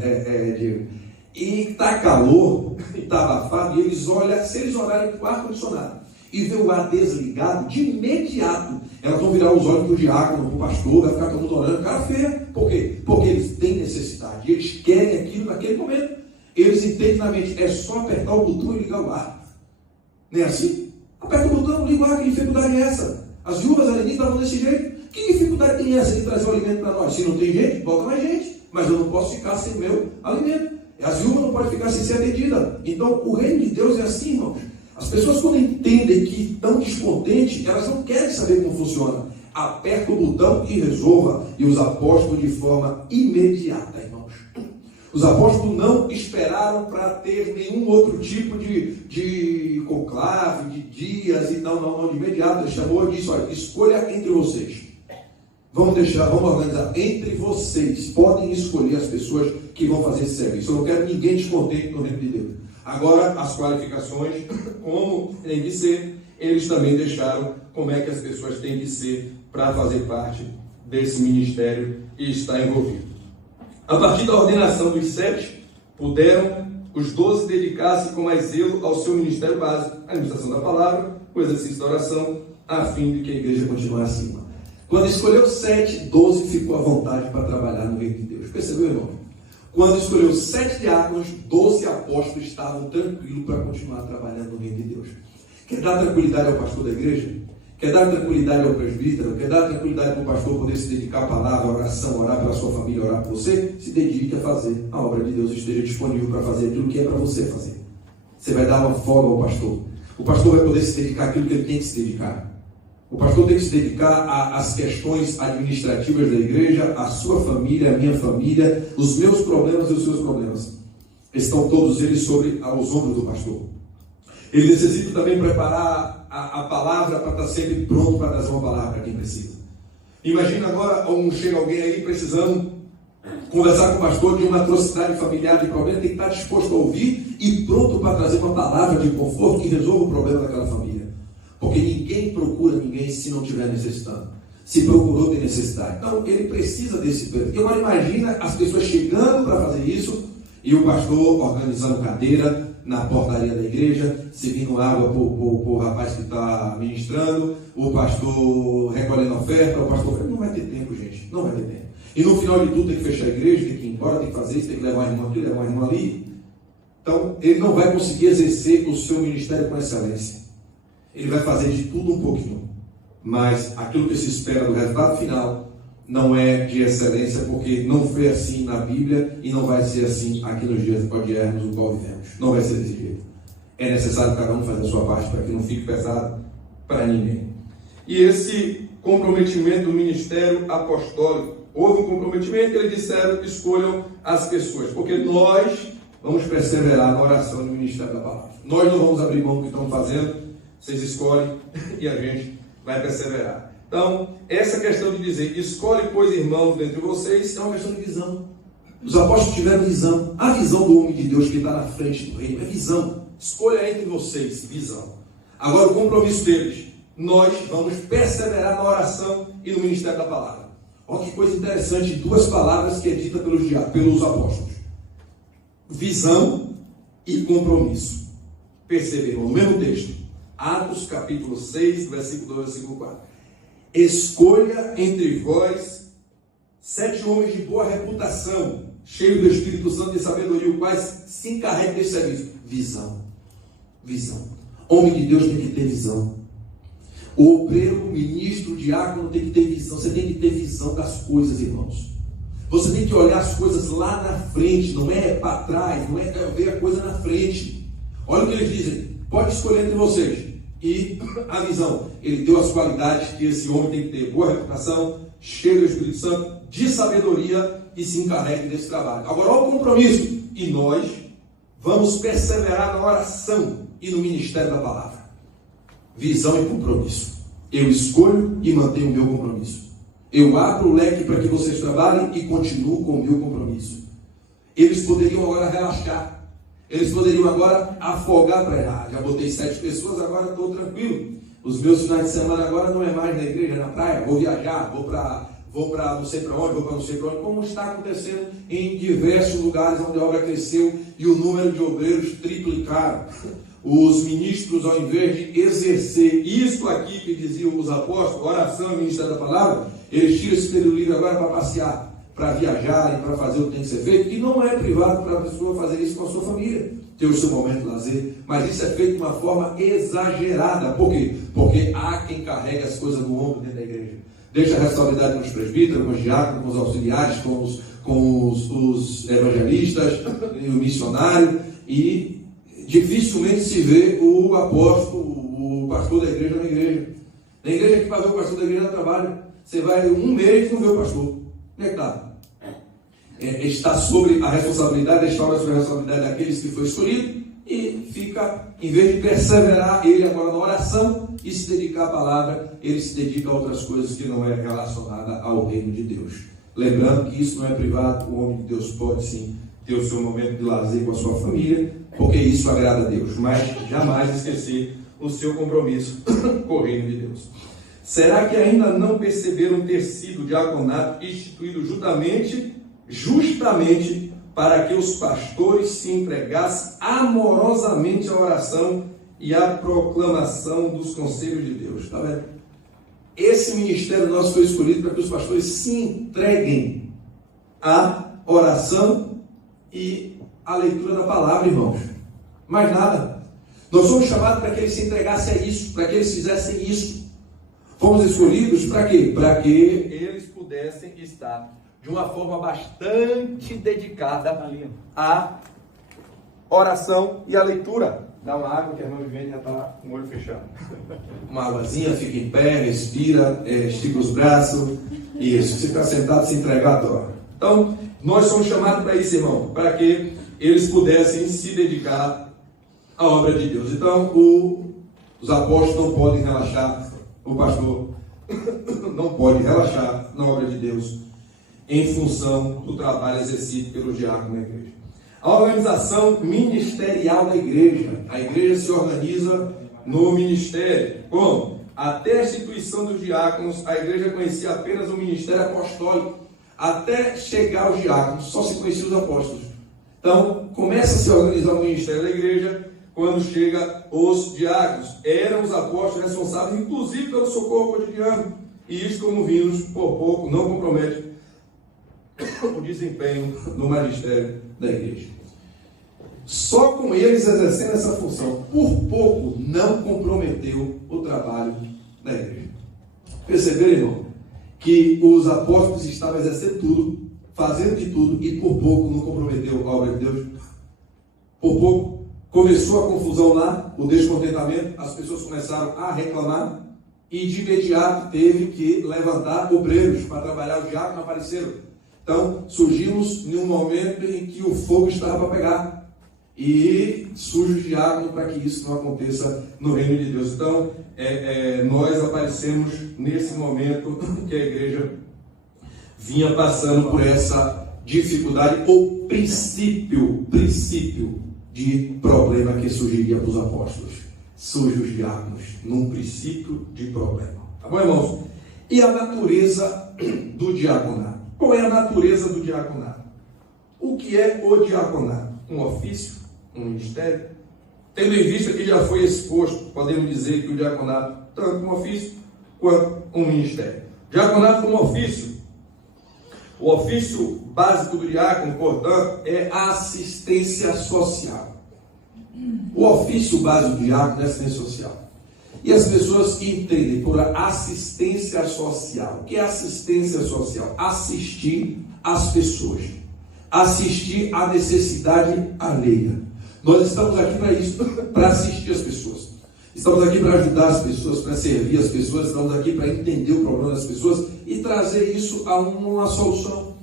e está calor, e está abafado, e eles olham, se eles olharem para o ar-condicionado e ver o ar desligado, de imediato elas vão virar os olhos para o diácono, para o pastor, vai ficar todo mundo olhando, cara feia. Por quê? Porque eles têm necessidade, eles querem aquilo naquele momento. Eles entendem na mente, é só apertar o botão e ligar o ar. Não é assim? Aperta o botão, liga o ar, que dificuldade é essa? As viúvas helenistas estavam desse jeito. Que dificuldade tem essa de trazer o alimento para nós? Se não tem gente, bota mais gente. Mas eu não posso ficar sem o meu alimento. As viúvas não podem ficar sem ser atendida. Então, o reino de Deus é assim, irmãos. As pessoas, quando entendem que estão descontentes, elas não querem saber como funciona. Aperta o botão e resolva. E os apóstolos, de forma imediata, irmãos. Os apóstolos não esperaram para ter nenhum outro tipo de conclave, de dias, e não, de imediato. Ele chamou e disse: olha, escolha entre vocês. Vamos organizar entre vocês. Podem escolher as pessoas que vão fazer esse serviço. Eu não quero ninguém descontente no reino de Deus. Agora, as qualificações, como tem que ser, eles também deixaram como é que as pessoas têm que ser para fazer parte desse ministério e estar envolvido. A partir da ordenação dos 7, puderam os 12 dedicar-se com mais zelo ao seu ministério básico, a administração da palavra, o exercício da oração, a fim de que a igreja continuasse acima. Quando escolheu 7, 12 ficou à vontade para trabalhar no reino de Deus. Percebeu, irmão? Quando escolheu 7 diáconos, 12 apóstolos estavam tranquilos para continuar trabalhando no reino de Deus. Quer dar tranquilidade ao pastor da igreja? Quer dar tranquilidade ao presbítero? Quer dar tranquilidade para o pastor poder se dedicar à palavra, à oração, orar pela sua família, orar por você? Se dedique a fazer a obra de Deus, esteja disponível para fazer aquilo que é para você fazer. Você vai dar uma folga ao pastor. O pastor vai poder se dedicar àquilo que ele tem que se dedicar. O pastor tem que se dedicar às questões administrativas da igreja, à sua família, à minha família, os meus problemas e os seus problemas. Estão todos eles sobre aos ombros do pastor. Ele necessita também preparar a palavra para estar sempre pronto para trazer uma palavra para quem precisa. Imagina agora, chega alguém aí precisando conversar com o pastor de uma atrocidade familiar, de problema, tem que estar disposto a ouvir e pronto para trazer uma palavra de conforto que resolva o problema daquela família. Porque ninguém procura ninguém se não estiver necessitando. Se procurou, tem necessidade. Então, ele precisa desse período. E agora imagina as pessoas chegando para fazer isso e o pastor organizando cadeira na portaria da igreja, servindo água para o rapaz que está ministrando, o pastor recolhendo oferta, o pastor falando: não vai ter tempo, gente, não vai ter tempo. E no final de tudo tem que fechar a igreja, tem que ir embora, tem que fazer isso, tem que levar a irmã aqui, levar a irmã ali. Então, ele não vai conseguir exercer o seu ministério com excelência. Ele vai fazer de tudo um pouquinho, mas aquilo que se espera do resultado final não é de excelência, porque não foi assim na Bíblia e não vai ser assim aqui nos dias odiernos no qual vivemos. Não vai ser desse jeito. É necessário cada um fazer a sua parte para que não fique pesado para ninguém. E esse comprometimento do ministério apostólico, houve um comprometimento que eles disseram: escolham as pessoas, porque nós vamos perseverar na oração do ministério da palavra. Nós não vamos abrir mão do que estamos fazendo. Vocês escolhem e a gente vai perseverar. Então, essa questão de dizer: escolhe, pois, irmãos, dentre vocês, é uma questão de visão. Os apóstolos tiveram visão. A visão do homem de Deus que está na frente do reino é visão. Escolha entre vocês, visão. Agora, o compromisso deles: nós vamos perseverar na oração e no ministério da palavra. Olha que coisa interessante, 2 palavras que é dita pelos apóstolos: visão e compromisso. Perceberam no mesmo texto. Atos capítulo 6, versículo 2, versículo 4. Escolha entre vós 7 homens de boa reputação, cheios do Espírito Santo e sabedoria, os quais se encarreguem desse serviço. Visão. Visão. Homem de Deus tem que ter visão. O obreiro, o ministro, o diácono tem que ter visão. Você tem que ter visão das coisas, irmãos. Você tem que olhar as coisas lá na frente, não é para trás, não é ver a coisa na frente. Olha o que eles dizem: pode escolher entre vocês. E a visão, ele deu as qualidades que esse homem tem que ter: boa reputação, cheio do Espírito Santo, de sabedoria, e se encarregue desse trabalho. Agora, olha o compromisso: e nós vamos perseverar na oração e no ministério da palavra. Visão e compromisso. Eu escolho e mantenho o meu compromisso. Eu abro o leque para que vocês trabalhem e continuo com o meu compromisso. Eles poderiam agora relaxar. Eles poderiam agora afogar para errar. Já botei 7 pessoas, agora estou tranquilo. Os meus finais de semana agora não é mais na igreja, na praia. Vou viajar, vou para não sei para onde, vou para não sei para onde. Como está acontecendo em diversos lugares onde a obra cresceu e o número de obreiros triplicaram. Os ministros, ao invés de exercer isso aqui que diziam os apóstolos, oração e ministério da palavra, eles tiram esse período livre agora para passear, para viajarem, para fazer o que tem que ser feito. E não é privado para a pessoa fazer isso com a sua família, ter o seu momento de lazer, mas isso é feito de uma forma exagerada. Por quê? Porque há quem carrega as coisas no ombro dentro da igreja. Deixa a responsabilidade com os presbíteros, com os diáconos, com os auxiliares, com os evangelistas, e o missionário, e dificilmente se vê o apóstolo, o pastor da igreja na igreja. Na igreja que faz o pastor da igreja no trabalho, você vai 1 mês e não vê o pastor. Como é que está? está sobre a responsabilidade, está sobre a responsabilidade daqueles que foi escolhido, e fica, em vez de perseverar ele agora na oração e se dedicar à palavra, ele se dedica a outras coisas que não é relacionada ao reino de Deus. Lembrando que isso não é privado, o homem de Deus pode sim ter o seu momento de lazer com a sua família, porque isso agrada a Deus, mas jamais esquecer o seu compromisso com o reino de Deus. Será que ainda não perceberam ter sido diaconato instituído justamente para que os pastores se entregassem amorosamente à oração e à proclamação dos conselhos de Deus? Está vendo? Esse ministério nosso foi escolhido para que os pastores se entreguem à oração e à leitura da palavra, irmãos. Mais nada. Nós somos chamados para que eles se entregassem a isso, para que eles fizessem isso. Fomos escolhidos para quê? Para que eles pudessem estar de uma forma bastante dedicada à oração e à leitura. Dá uma água que a irmã Vivente já está com o olho fechado. Uma águazinha, fica em pé, respira, estica os braços. Isso, você está sentado, se entregar adora. Então, nós somos chamados para isso, irmão, para que eles pudessem se dedicar à obra de Deus. Então, os apóstolos não podem relaxar, o pastor não pode relaxar na obra de Deus em função do trabalho exercido pelo diácono na igreja. A organização ministerial da igreja. A igreja se organiza no ministério. Como? Até a instituição dos diáconos, a igreja conhecia apenas o ministério apostólico. Até chegar aos diáconos, só se conhecia os apóstolos. Então, começa a se organizar o ministério da igreja quando chega os diáconos. Eram os apóstolos responsáveis, inclusive, pelo socorro cotidiano. E isso, como vimos, por pouco, não compromete o desempenho do magistério da igreja. Só com eles exercendo essa função, por pouco não comprometeu o trabalho da igreja. Perceberam, irmão, que os apóstolos estavam exercendo tudo, fazendo de tudo, e por pouco não comprometeu a obra de Deus? Por pouco começou a confusão lá, o descontentamento, as pessoas começaram a reclamar, e de imediato teve que levantar obreiros para trabalhar. Os diáconos apareceram. Então, surgimos em um momento em que o fogo estava para pegar. E surge o diácono para que isso não aconteça no reino de Deus. Então, nós aparecemos nesse momento que a igreja vinha passando por essa dificuldade, ou princípio de problema que surgiria para os apóstolos. Surge os diáconos num princípio de problema. Tá bom, irmãos? E a natureza do diaconato? Qual é a natureza do diaconato? O que é o diaconato? Um ofício? Um ministério? Tendo em vista que já foi exposto, podemos dizer que o diaconato, tanto um ofício quanto um ministério. Diaconato como ofício. O ofício básico do diácono, portanto, é a assistência social. O ofício básico do diácono é assistência social. E as pessoas entendem por assistência social. O que é assistência social? Assistir às pessoas. Assistir à necessidade alheia. Nós estamos aqui para isso, para assistir as pessoas. Estamos aqui para ajudar as pessoas, para servir as pessoas. Estamos aqui para entender o problema das pessoas e trazer isso a uma solução.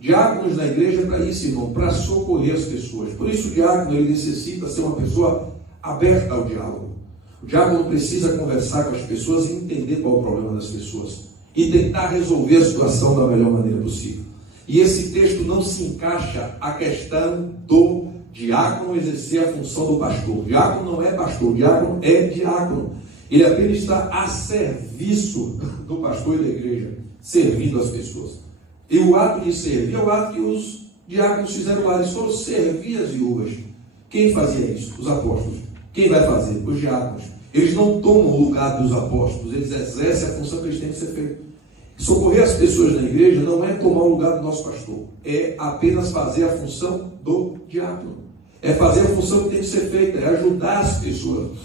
Diáconos na igreja é para isso, irmão, para socorrer as pessoas. Por isso o diácono ele necessita ser uma pessoa aberta ao diálogo. O diácono precisa conversar com as pessoas e entender qual é o problema das pessoas e tentar resolver a situação da melhor maneira possível. E esse texto não se encaixa a questão do diácono exercer a função do pastor. O diácono não é pastor, o diácono é diácono. Ele apenas está a serviço do pastor e da igreja, servindo as pessoas. E o ato de servir é o ato que os diáconos fizeram lá. Eles foram servir as viúvas. Quem fazia isso? Os apóstolos. Quem vai fazer? Os diáconos. Eles não tomam o lugar dos apóstolos, eles exercem a função que eles têm que ser feita. Socorrer as pessoas na igreja não é tomar o lugar do nosso pastor, é apenas fazer a função do diácono. É fazer a função que tem que ser feita, é ajudar as pessoas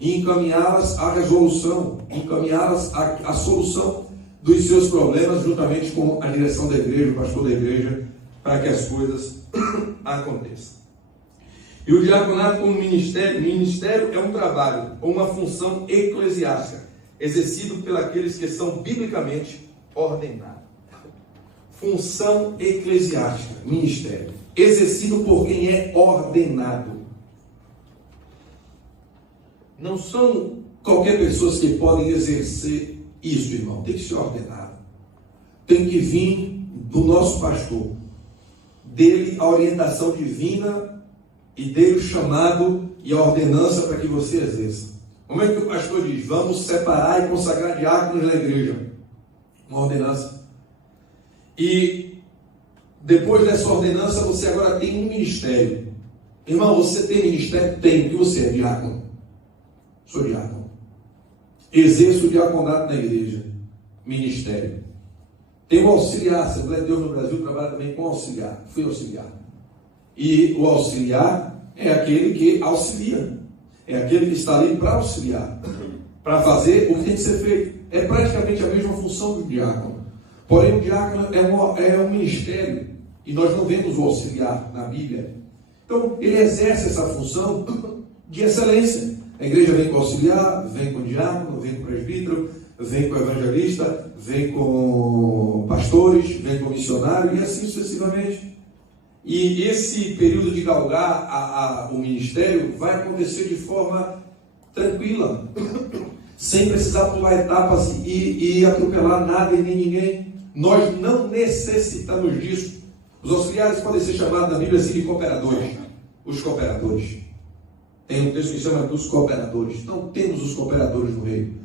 e encaminhá-las à resolução, encaminhá-las à solução dos seus problemas, juntamente com a direção da igreja, o pastor da igreja, para que as coisas aconteçam. E o diaconato como ministério é um trabalho ou uma função eclesiástica, exercido pelos que são biblicamente ordenados. função eclesiástica, ministério, exercido por quem é ordenado. Não são qualquer pessoa que podem exercer isso, irmão. Tem que ser ordenado. Tem que vir do nosso pastor. Dele a orientação divina e dele o chamado e a ordenança para que você exerça. Como é que o pastor diz? Vamos separar e consagrar diáconos na igreja. Uma ordenança. E depois dessa ordenança, você agora tem um ministério. Irmão, você tem ministério? Tem, porque você é diácono. Sou diácono. Exerço o diaconato na igreja. Ministério. Tem o auxiliar. A Assembleia de Deus no Brasil trabalha também com auxiliar. Fui auxiliar. E o auxiliar é aquele que auxilia. É aquele que está ali para auxiliar. Para fazer o que tem que ser feito. É praticamente a mesma função do diácono. Porém, o diácono é um ministério. E nós não vemos o auxiliar na Bíblia. Então, ele exerce essa função de excelência. A igreja vem com auxiliar, vem com diácono, vem com presbítero, vem com evangelista, vem com pastores, vem com missionário e assim sucessivamente. E esse período de galgar o ministério vai acontecer de forma tranquila, sem precisar pular etapas e atropelar nada e nem ninguém. Nós não necessitamos disso. Os auxiliares podem ser chamados na Bíblia assim de cooperadores. Os cooperadores. Tem um texto que chama dos cooperadores. Então temos os cooperadores no reino.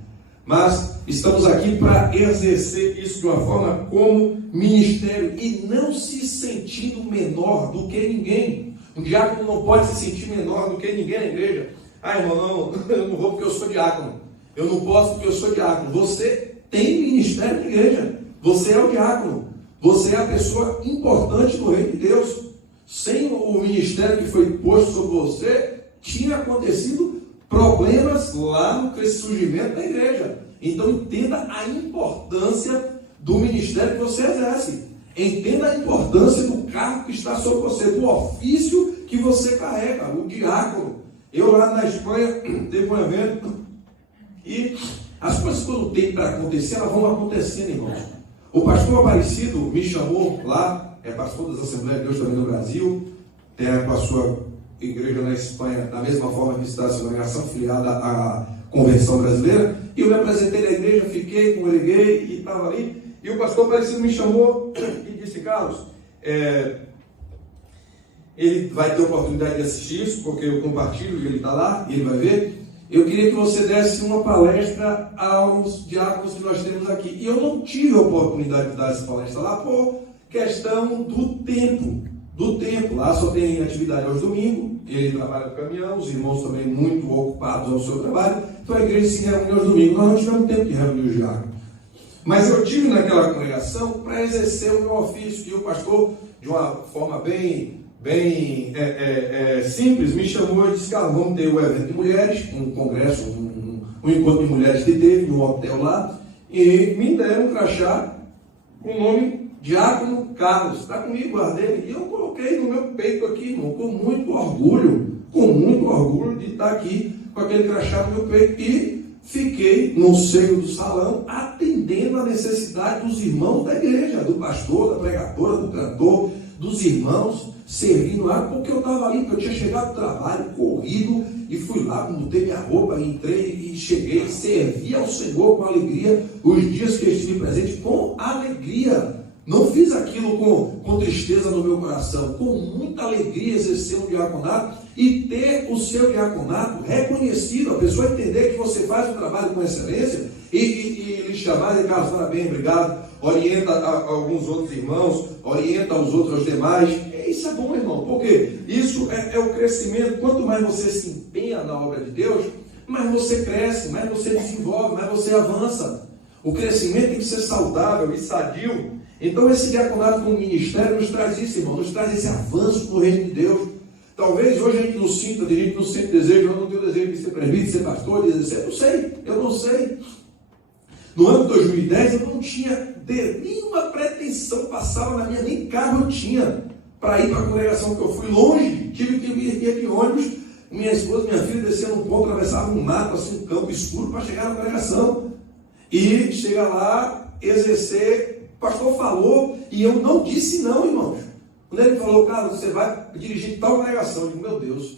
Mas estamos aqui para exercer isso de uma forma como ministério e não se sentindo menor do que ninguém. Um diácono não pode se sentir menor do que ninguém na igreja. Ah, irmão, eu não vou porque eu sou diácono. Eu não posso porque eu sou diácono. Você tem ministério na igreja. Você é o diácono. Você é a pessoa importante no reino de Deus. Sem o ministério que foi posto sobre você, tinha acontecido problemas lá no surgimento da igreja. Então entenda a importância do ministério que você exerce. Entenda a importância do cargo que está sobre você, do ofício que você carrega, o diácono. Eu lá na Espanha teve um evento e as coisas quando tem para acontecer, elas vão acontecendo, irmãos. O pastor Aparecido me chamou lá, é pastor das Assembleias de Deus também no Brasil, com a sua igreja na Espanha, da mesma forma que está a congregação filiada à Convenção Brasileira, e eu me apresentei na igreja, fiquei, congreguei e estava ali, e o pastor Aparecido me chamou e disse: Carlos, ele vai ter oportunidade de assistir isso, porque eu compartilho e ele está lá, e ele vai ver. Eu queria que você desse uma palestra aos diáconos que nós temos aqui. E eu não tive a oportunidade de dar essa palestra lá por questão do tempo. Lá só tem atividade aos domingos, ele trabalha com caminhão, os irmãos também muito ocupados ao seu trabalho, então a igreja se reúne aos domingos. Nós não tivemos tempo de reunir os diáconos. Mas eu tive naquela congregação para exercer o meu ofício, e o pastor, de uma forma bem simples, me chamou e disse: cara, vamos ter um evento de mulheres, um congresso, um encontro de mulheres que teve num hotel lá, e me deram um crachá com o nome Diácono Carlos. Está comigo, guardei, e eu coloquei no meu peito aqui, irmão, com muito orgulho de estar aqui com aquele crachá no meu peito, e fiquei no seio do salão atendendo a necessidade dos irmãos da igreja, do pastor, da pregadora, do cantor, dos irmãos, servindo lá, porque eu estava ali, porque eu tinha chegado do trabalho, corrido, e fui lá, mudei minha roupa, entrei e cheguei, servi ao Senhor com alegria, os dias que eu estive presente, com alegria. Não fiz aquilo com tristeza no meu coração, com muita alegria exercer um diaconato e ter o seu diaconato reconhecido, a pessoa entender que você faz um trabalho com excelência e lhe chamar e Carlos, parabéns, obrigado, orienta alguns outros irmãos, orienta os outros aos demais. Isso é bom, irmão, porque isso é o crescimento. Quanto mais você se empenha na obra de Deus, mais você cresce, mais você desenvolve, mais você avança. O crescimento tem que ser saudável e sadio. Então esse diaconato como ministério nos traz isso, irmão, nos traz esse avanço para o reino de Deus. Talvez hoje a gente não sinta, tem gente que não sente desejo, eu não tenho desejo de ser presbítero, de ser pastor, de ser, eu não sei. No ano de 2010 eu não tinha nenhuma pretensão, passava na minha, nem carro eu tinha para ir para a congregação que eu fui longe, tive que vir de ônibus, minha esposa, minha filha descendo um ponto, atravessava um mato, assim, um campo escuro para chegar na congregação. E chegar lá, exercer pastor falou e eu não disse não, irmãos. Quando ele falou, cara, você vai dirigir tal congregação, eu digo, meu Deus,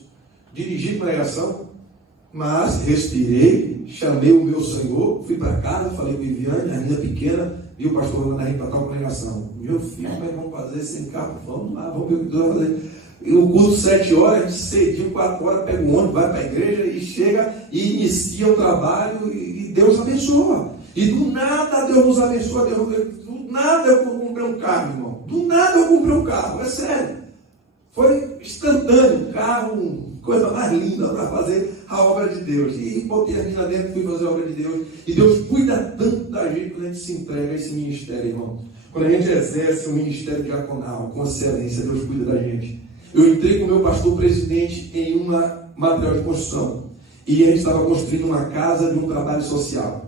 dirigir congregação? Mas respirei, chamei o meu Senhor, fui para casa, falei com Viviane, a minha pequena, e o pastor mandar ir para tal congregação. Meu filho, mas vamos fazer sem carro, vamos lá, vamos ver o que Deus vai fazer. E o culto 7 horas, a gente cedinho, 4 horas, pega o ônibus, vai para a igreja e chega e inicia o trabalho e Deus abençoa. E do nada Deus nos abençoa, do nada eu comprei um carro, irmão. Do nada eu comprei um carro, é sério. Foi instantâneo, carro, coisa mais linda para fazer a obra de Deus. E botei a mina dentro, fui fazer a obra de Deus. E Deus cuida tanto da gente quando a gente se entrega a esse ministério, irmão. Quando a gente exerce o ministério diaconal com excelência, Deus cuida da gente. Eu entrei com o meu pastor presidente em uma material de construção. E a gente estava construindo uma casa de um trabalho social.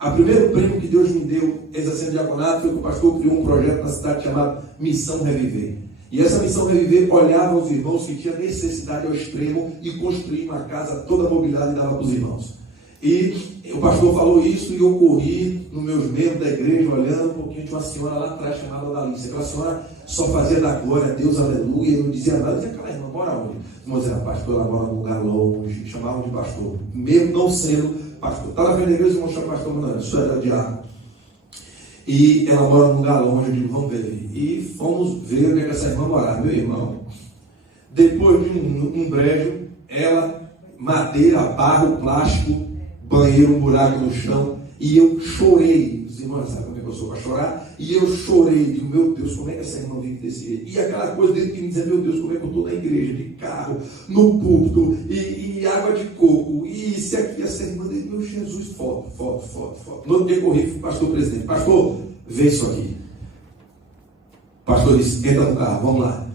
O primeiro prêmio que Deus me deu exercendo diaconato foi que o pastor criou um projeto na cidade chamado Missão Reviver. E essa Missão Reviver olhava os irmãos que tinham necessidade ao extremo e construía uma casa toda mobiliada e dava para os irmãos. E o pastor falou isso e eu corri nos meus membros da igreja olhando um pouquinho de uma senhora lá atrás chamada Dalícia. Aquela senhora só fazia da glória a Deus, aleluia, e não dizia nada. Dizia, aquela irmã, mora onde? Irmão dizia, pastor, ela mora num lugar longe, chamavam de pastor, mesmo não sendo pastor. Está na frente da igreja, os irmãos chamam pastor, não, isso era diácono. E ela mora num lugar longe, eu digo, vamos ver. E fomos ver onde é que essa irmã morava. Meu irmão, depois de um brejo, ela, madeira, barro, plástico, banheiro, um buraco no chão, e eu chorei. Os irmãos sabem como é que eu sou para chorar? E eu chorei, digo, meu Deus, como é que essa irmã vive desse jeito? E aquela coisa dele que me dizia, meu Deus, como é que eu estou na igreja, de carro, no púlpito, e água de coco, e isso aqui, essa irmã dele, meu Jesus, foto. No outro dia corri, fui pastor presidente, pastor, vê isso aqui. Pastor disse, entra no carro, vamos lá.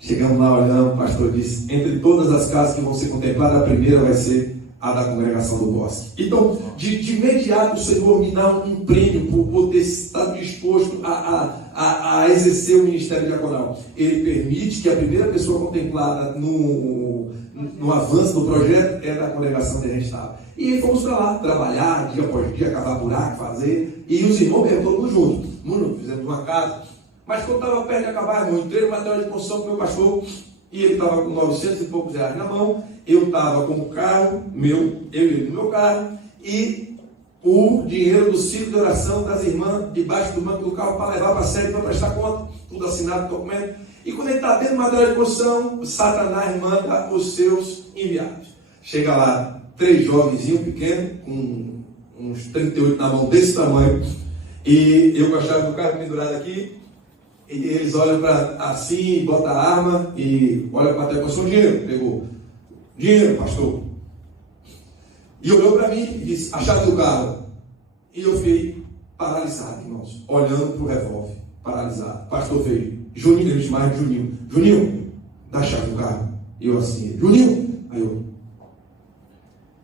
Chegamos lá, olhamos, o pastor disse, entre todas as casas que vão ser contempladas, a primeira vai ser a da congregação do Bosque. Então, de imediato, o Senhor me dá um prêmio por poder estar disposto a exercer o ministério diaconal. Ele permite que a primeira pessoa contemplada no avanço do projeto é da congregação onde a gente estava. E fomos para lá, trabalhar, dia após dia, cavar buraco, fazer. E os irmãos mesmo, todo mundo junto. Fizemos uma casa. Mas quando estava perto de acabar, irmão, entrei no material de construção com o meu pastor, e ele estava com 900 e poucos reais na mão, eu estava com o carro meu, eu e ele no meu carro, e o dinheiro do ciclo de oração das irmãs debaixo do banco do carro para levar para a sede para prestar conta, tudo assinado, documento. E quando ele está dentro do material de construção, Satanás manda os seus enviados. Chega lá, 3 jovenzinhos pequenos, com uns 38 na mão desse tamanho, e eu com a chave do carro pendurada aqui, e eles olham para assim, botam a arma e olham para a tela, passou dinheiro, pegou dinheiro, pastor. E olhou para mim e disse, a chave do carro. E eu fiquei paralisado, irmãos, olhando para o revólver, paralisado. Pastor veio, Juninho, eles chamam de Juninho. Juninho, dá a chave do carro. E eu assim, Juninho. Aí eu.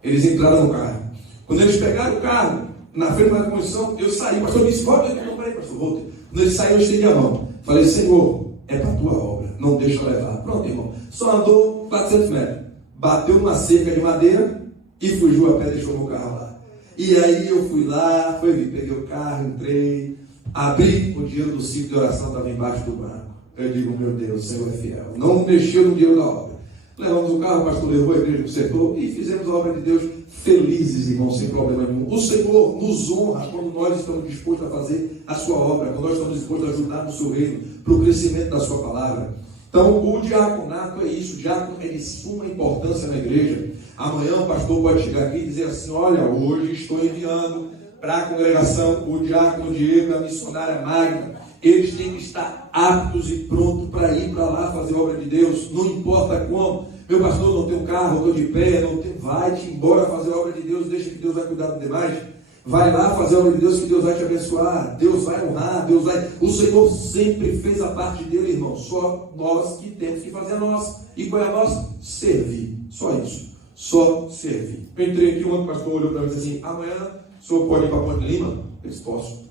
Eles entraram no carro. Quando eles pegaram o carro, na frente da comissão, eu saí. Pastor disse, volta. Eu falei, pastor, volta. Quando eles saíram, eu estendi a mão. Falei, Senhor, é para a tua obra, não deixa eu levar. Pronto, irmão. Só andou 400 metros. Bateu numa cerca de madeira e fugiu a pé e deixou meu carro lá. E aí eu fui lá, peguei o carro, entrei, abri o dinheiro do ciclo de oração, estava embaixo do banco. Eu digo, meu Deus, o Senhor é fiel. Não mexeu no dinheiro da obra. Levamos o carro, o pastor levou, a igreja consertou e fizemos a obra de Deus felizes, irmãos, sem problema nenhum. O Senhor nos honra quando nós estamos dispostos a fazer a sua obra, quando nós estamos dispostos a ajudar no seu reino, para o crescimento da sua palavra. Então, o diaconato é isso, o diácono é de suma importância na igreja. Amanhã o pastor pode chegar aqui e dizer assim, olha, hoje estou enviando para a congregação o diácono Diego, a missionária Magna. Eles têm que estar aptos e prontos para ir para lá fazer a obra de Deus, não importa como. Meu pastor, não tem um carro, estou de pé, não tem... Vai-te embora fazer a obra de Deus, deixa que Deus vai cuidar do demais. Vai lá fazer a obra de Deus, que Deus vai te abençoar, Deus vai honrar, Deus vai... O Senhor sempre fez a parte dele, irmão, só nós que temos que fazer a nossa. E qual é a nossa? Servir, só isso, só servir. Eu entrei aqui, um pastor olhou para mim e disse assim, amanhã o senhor pode ir para Ponte Lima? Eu disse, posso.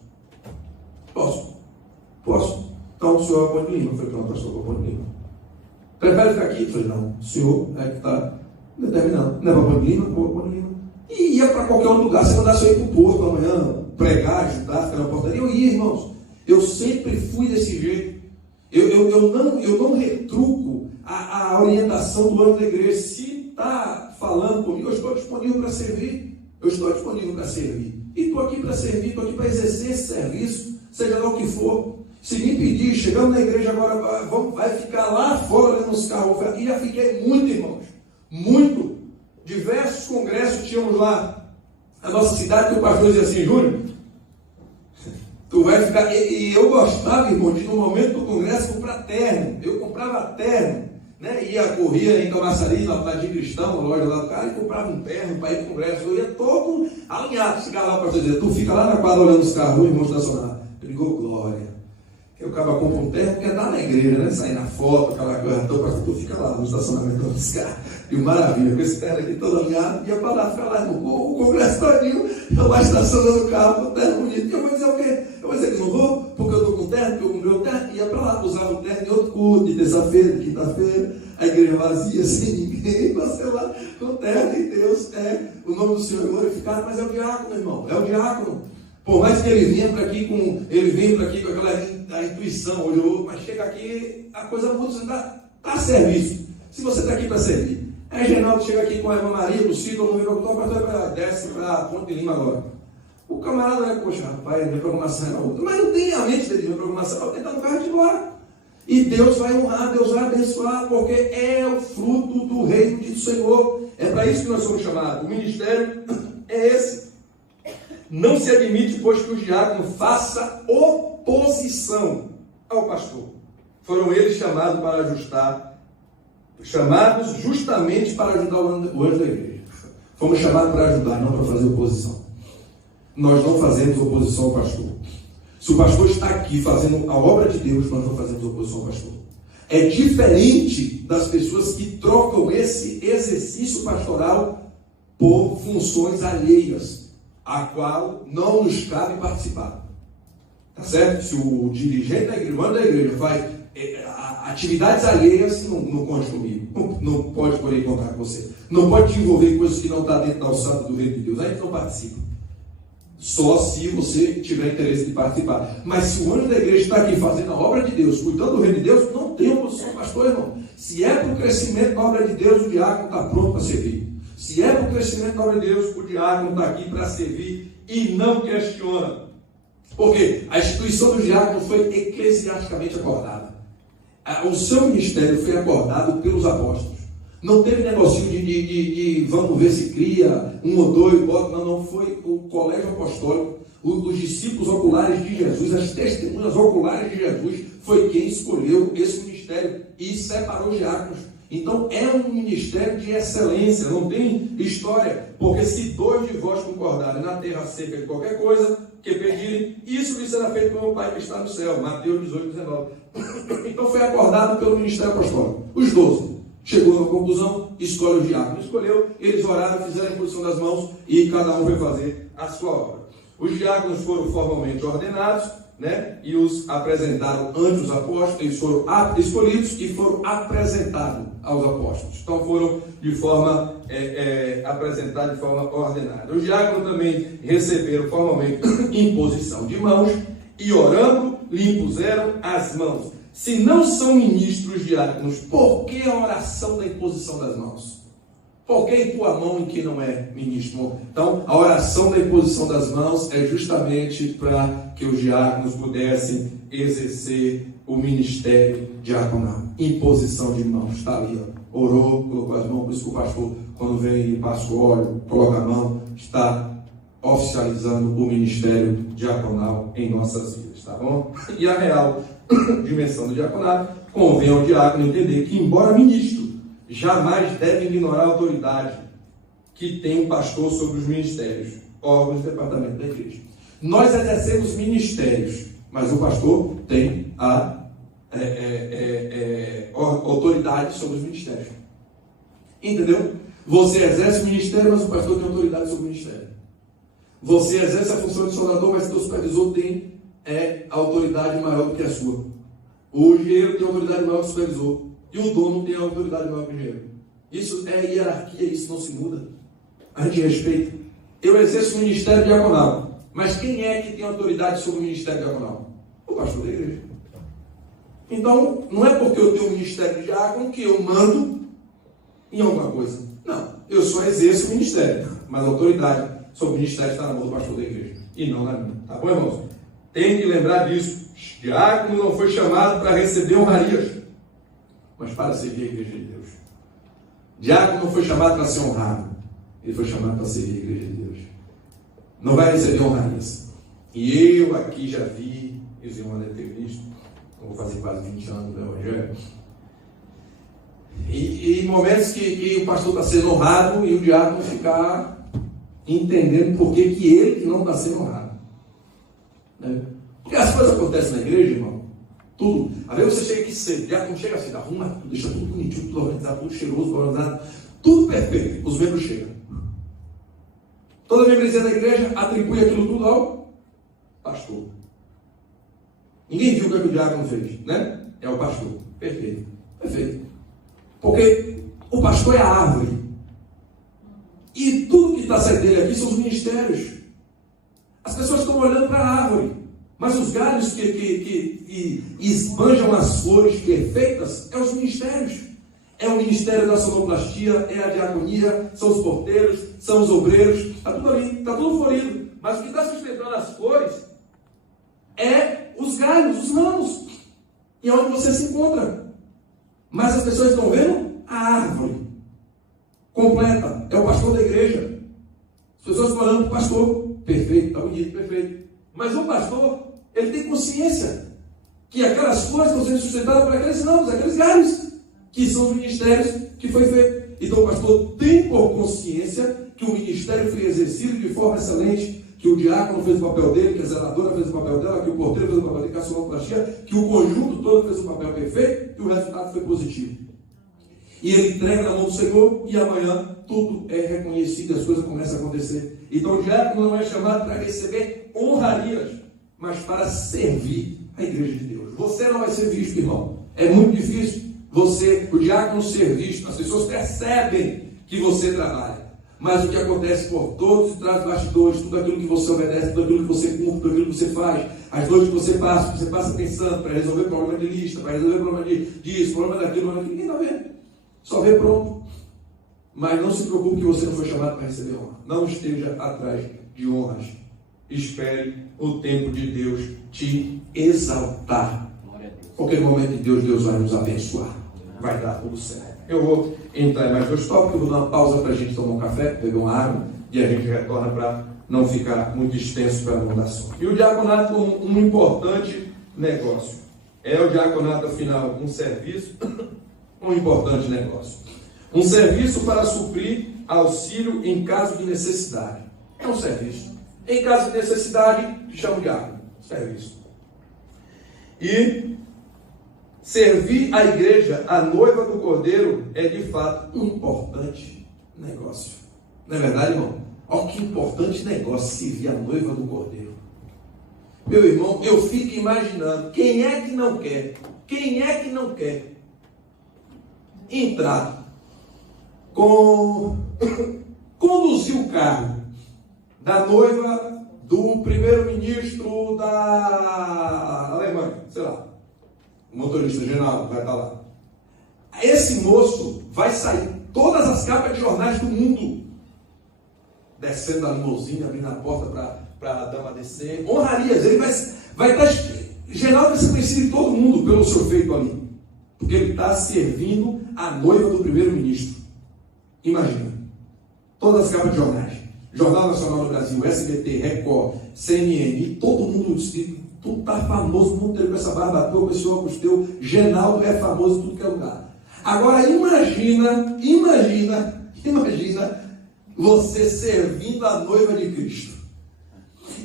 Então o senhor vai para Ponte Lima? Eu falei, pronto, pastor, vou para Ponte Lima. Prefere ficar aqui? Eu falei, não, o senhor é que está determinado. Não é para Ponte Lima? Vou para Ponte Lima. E ia para qualquer outro lugar. Se mandasse eu ir para o posto amanhã, pregar, ajudar, ficar na portaria, eu ia, irmãos. Eu sempre fui desse jeito. Eu não retruco a orientação do ano da igreja. Se está falando comigo, eu estou disponível para servir. Eu estou disponível para servir. E estou aqui para servir, estou aqui para exercer esse serviço, seja lá o que for. Se me pedir, chegando na igreja agora, vai ficar lá fora olhando os carros. E já fiquei muito, irmãos. Muito. Diversos congressos tínhamos lá na nossa cidade, que o pastor dizia assim: Júnior, tu vai ficar. E eu gostava, irmão, de no momento do congresso comprar terno. Eu comprava terno, né? Corria em Camaçari, na Cidade Cristão, na loja lá do cara, e comprava um terno para ir para o congresso. Eu ia todo alinhado. Chegava lá, o pastor dizia: tu fica lá na quadra olhando os carros, o irmão estacionado. Eu digo: glória. Que o cara compra um terno, quer dar na igreja, né? Sair na foto, aquela coisa. Então o pastor fica lá no estacionamento dos carros. E maravilha, com esse terno aqui todo alinhado, ia para lá, ficar lá no congresso todinho, eu lá estacionando o carro com o terno bonito. E eu vou dizer o quê? Eu vou dizer que não vou, porque eu estou com terno, porque eu comprei o terno, ia para lá, usava o terno em outro culto, de terça-feira, de quinta-feira, a igreja vazia, sem ninguém, você lá com o terno, e Deus o nome do Senhor glorificado, mas é o diácono, irmão, é o diácono. Por mais que ele venha para aqui com aquela intuição, olhou, mas chega aqui, a coisa muda, você está a serviço. Se você está aqui para servir. Reginaldo chega aqui com a Eva Maria, o Cito, não veio para desce para Ponte Lima agora. O camarada, né, poxa, rapaz, minha programação era outra. Mas não tem a mente dele, minha programação, ele está no carro de embora. E Deus vai honrar, Deus vai abençoar, porque é o fruto do reino do Senhor. É para isso que nós somos chamados. O ministério é esse. Não se admite, pois, que o diácono faça oposição ao pastor. Foram eles chamados justamente para ajudar o anjo da igreja. Fomos chamados para ajudar, não para fazer oposição. Nós não fazemos oposição ao pastor. Se o pastor está aqui fazendo a obra de Deus, nós não fazemos oposição ao pastor. É diferente das pessoas que trocam esse exercício pastoral por funções alheias, a qual não nos cabe participar. Tá certo? Se o dirigente da igreja, o anjo da igreja, faz atividades alheias, não conte comigo, não pode poder contar com você, não pode te envolver em coisas que não está dentro da alçada do reino de Deus, aí não participa, só se você tiver interesse de participar. Mas se o anjo da igreja está aqui fazendo a obra de Deus, cuidando do reino de Deus, não tem oposição, pastor, irmão. Se é para o crescimento da obra de Deus, o diácono está pronto para servir. Se é para o crescimento da obra de Deus, o diácono está aqui para servir e não questiona. Porque a instituição do diácono foi eclesiasticamente acordada. O seu ministério foi acordado pelos apóstolos. Não teve negocinho de vamos ver se cria um ou dois, não, foi o colégio apostólico, os discípulos oculares de Jesus, as testemunhas oculares de Jesus, foi quem escolheu esse ministério e separou os diáconos. Então é um ministério de excelência, não tem história, porque se dois de vós concordarem na terra seca de qualquer coisa que pedirem, isso lhe será feito pelo meu Pai que está no céu. Mateus 18, 19. Então foi acordado pelo ministério apostólico. Os 12. Chegou a uma conclusão, escolhe o diácono. Escolheu, eles oraram, fizeram a imposição das mãos e cada um foi fazer a sua obra. Os diáconos foram formalmente ordenados, né? E os apresentaram ante os apóstolos, eles foram escolhidos e foram apresentados aos apóstolos. Então foram de forma apresentados de forma ordenada. Os diáconos também receberam formalmente imposição de mãos e orando lhe impuseram as mãos. Se não são ministros diáconos, por que a oração da imposição das mãos? Por que impor a mão em quem não é ministro? Então, a oração da imposição das mãos é justamente para que os diáconos pudessem exercer o ministério diaconal. Imposição de mãos, está ali, ó. Orou, colocou as mãos, por isso que o pastor, quando vem e passa o óleo, coloca a mão, está oficializando o ministério diaconal em nossas vidas, tá bom? E a real dimensão do diaconato, convém ao diácono entender que, embora ministro, jamais deve ignorar a autoridade que tem um pastor sobre os ministérios, órgãos e departamentos da igreja. Nós exercemos ministérios, mas o pastor tem a autoridade sobre os ministérios. Entendeu? Você exerce o ministério, mas o pastor tem autoridade sobre o ministério. Você exerce a função de soldador, mas o seu supervisor tem autoridade maior do que a sua. O engenheiro tem autoridade maior que o supervisor. E o dono tem autoridade maior que o engenheiro. Isso é hierarquia, isso não se muda. A gente respeita. Eu exerço o ministério diaconal. Mas quem é que tem autoridade sobre o ministério diaconal? O pastor da igreja. Então, não é porque eu tenho um ministério de diácono que eu mando em alguma coisa. Não, eu só exerço o ministério, mas a autoridade sobre o ministério está na mão do pastor da igreja e não na minha. Tá bom, irmãos? Tem que lembrar disso. Diácono não foi chamado para receber honrarias, mas para servir a igreja de Deus. Diácono não foi chamado para ser honrado, ele foi chamado para servir a igreja de Deus. Não vai receber honrarias. E eu aqui já vi, os irmãos devem ter visto, eu vou fazer quase 20 anos no Evangelho, e momentos que o pastor está sendo honrado e o diácono ficar entendendo por que ele que não está sendo honrado. Né? Porque as coisas acontecem na igreja, irmão, tudo. Às vezes você chega aqui cedo, o diácono chega assim, arruma tudo, deixa tudo bonitinho, tudo organizado, tudo cheiroso, organizado, tudo perfeito, os membros chegam. Toda a membresia da igreja atribui aquilo tudo ao pastor. Ninguém viu o que o diácono fez, né? É o pastor. Perfeito. Perfeito. Porque o pastor é a árvore. E tudo que está saindo dele aqui são os ministérios. As pessoas estão olhando para a árvore. Mas os galhos que esbanjam as flores perfeitas é os ministérios. É o ministério da sonoplastia, é a diaconia, são os porteiros, são os obreiros. Está tudo ali, está tudo florido. Mas o que está sustentando as flores é os galhos, os ramos. E é onde você se encontra. Mas as pessoas estão vendo a árvore completa. É o pastor da igreja. As pessoas estão olhando para o pastor. Perfeito, está bonito, perfeito. Mas o pastor, ele tem consciência que aquelas flores estão sendo sustentadas por aqueles ramos, aqueles galhos, que são os ministérios que foi feito. Então o pastor tem por consciência que o ministério foi exercido de forma excelente, que o diácono fez o papel dele, que a zeladora fez o papel dela, que o porteiro fez o papel dele, que a sonoplastia, que o conjunto todo fez o papel perfeito, e o resultado foi positivo. E ele entrega na mão do Senhor, e amanhã tudo é reconhecido e as coisas começam a acontecer. Então o diácono não é chamado para receber honrarias, mas para servir a igreja de Deus. Você não vai ser visto, irmão. É muito difícil o diácono ser visto. As pessoas percebem que você trabalha. Mas o que acontece por todos os trás bastidores, tudo aquilo que você obedece, tudo aquilo que você cumpre, tudo aquilo que você faz, as dores que você passa pensando para resolver problema de lista, para resolver problema disso, problema daquilo, ninguém está vendo. Só vê pronto. Mas não se preocupe que você não foi chamado para receber honra. Não esteja atrás de honras. Espere o tempo de Deus te exaltar. Qualquer momento de Deus vai nos abençoar. Vai dar tudo certo. Eu vou entrar em mais 2 tópicos, eu vou dar uma pausa para a gente tomar um café, beber uma água, e a gente retorna para não ficar muito extenso para não dar som. E o diaconato como um importante negócio. É o diaconato, afinal, um serviço, um importante negócio. Um serviço para suprir auxílio em caso de necessidade. É um serviço. Em caso de necessidade, chama o diácono. Serviço. E servir a igreja, a noiva do Cordeiro, é de fato um importante negócio. Não é verdade, irmão? Olha que importante negócio servir a noiva do Cordeiro. Meu irmão, eu fico imaginando, quem é que não quer entrar conduzir o carro da noiva do primeiro-ministro da Alemanha, sei lá, o motorista geral vai estar lá. Esse moço vai sair todas as capas de jornais do mundo, descendo da limusine, abrindo a porta para a dama descer, honrarias, ele vai estar, geral vai ser conhecido em todo mundo pelo seu feito ali, porque ele está servindo a noiva do primeiro-ministro. Imagina, todas as capas de jornais, Jornal Nacional do Brasil, SBT, Record, CNN, e todo mundo, tudo está famoso, o mundo inteiro com essa barba tua, com esse óculos teu, Genaldo é famoso em tudo que é lugar. Agora imagina você servindo a noiva de Cristo.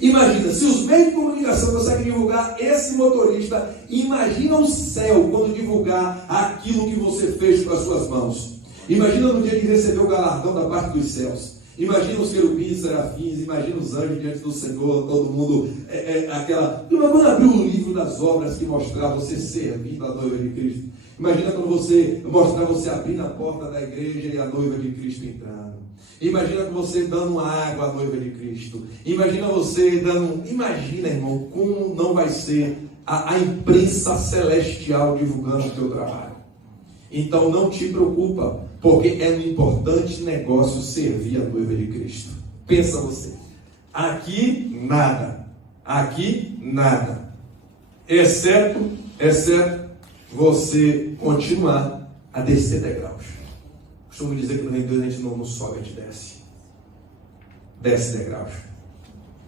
Imagina, se os meios de comunicação conseguem divulgar esse motorista, imagina o céu quando divulgar aquilo que você fez com as suas mãos. Imagina no dia de receber o galardão da parte dos céus. Imagina os querubins, serafins, imagina os anjos diante do Senhor, todo mundo, quando abriu o livro das obras que mostrava você servindo a noiva de Cristo. Imagina quando mostrar você abrindo a porta da igreja e a noiva de Cristo entrando. Imagina você dando água à noiva de Cristo. Imagina, irmão, como não vai ser a imprensa celestial divulgando o teu trabalho. Então não te preocupa, porque é um importante negócio servir a noiva de Cristo. Pensa você, aqui nada, exceto você continuar a descer degraus. Costumo dizer que no reino de Deus a gente não sobe, a gente desce degraus.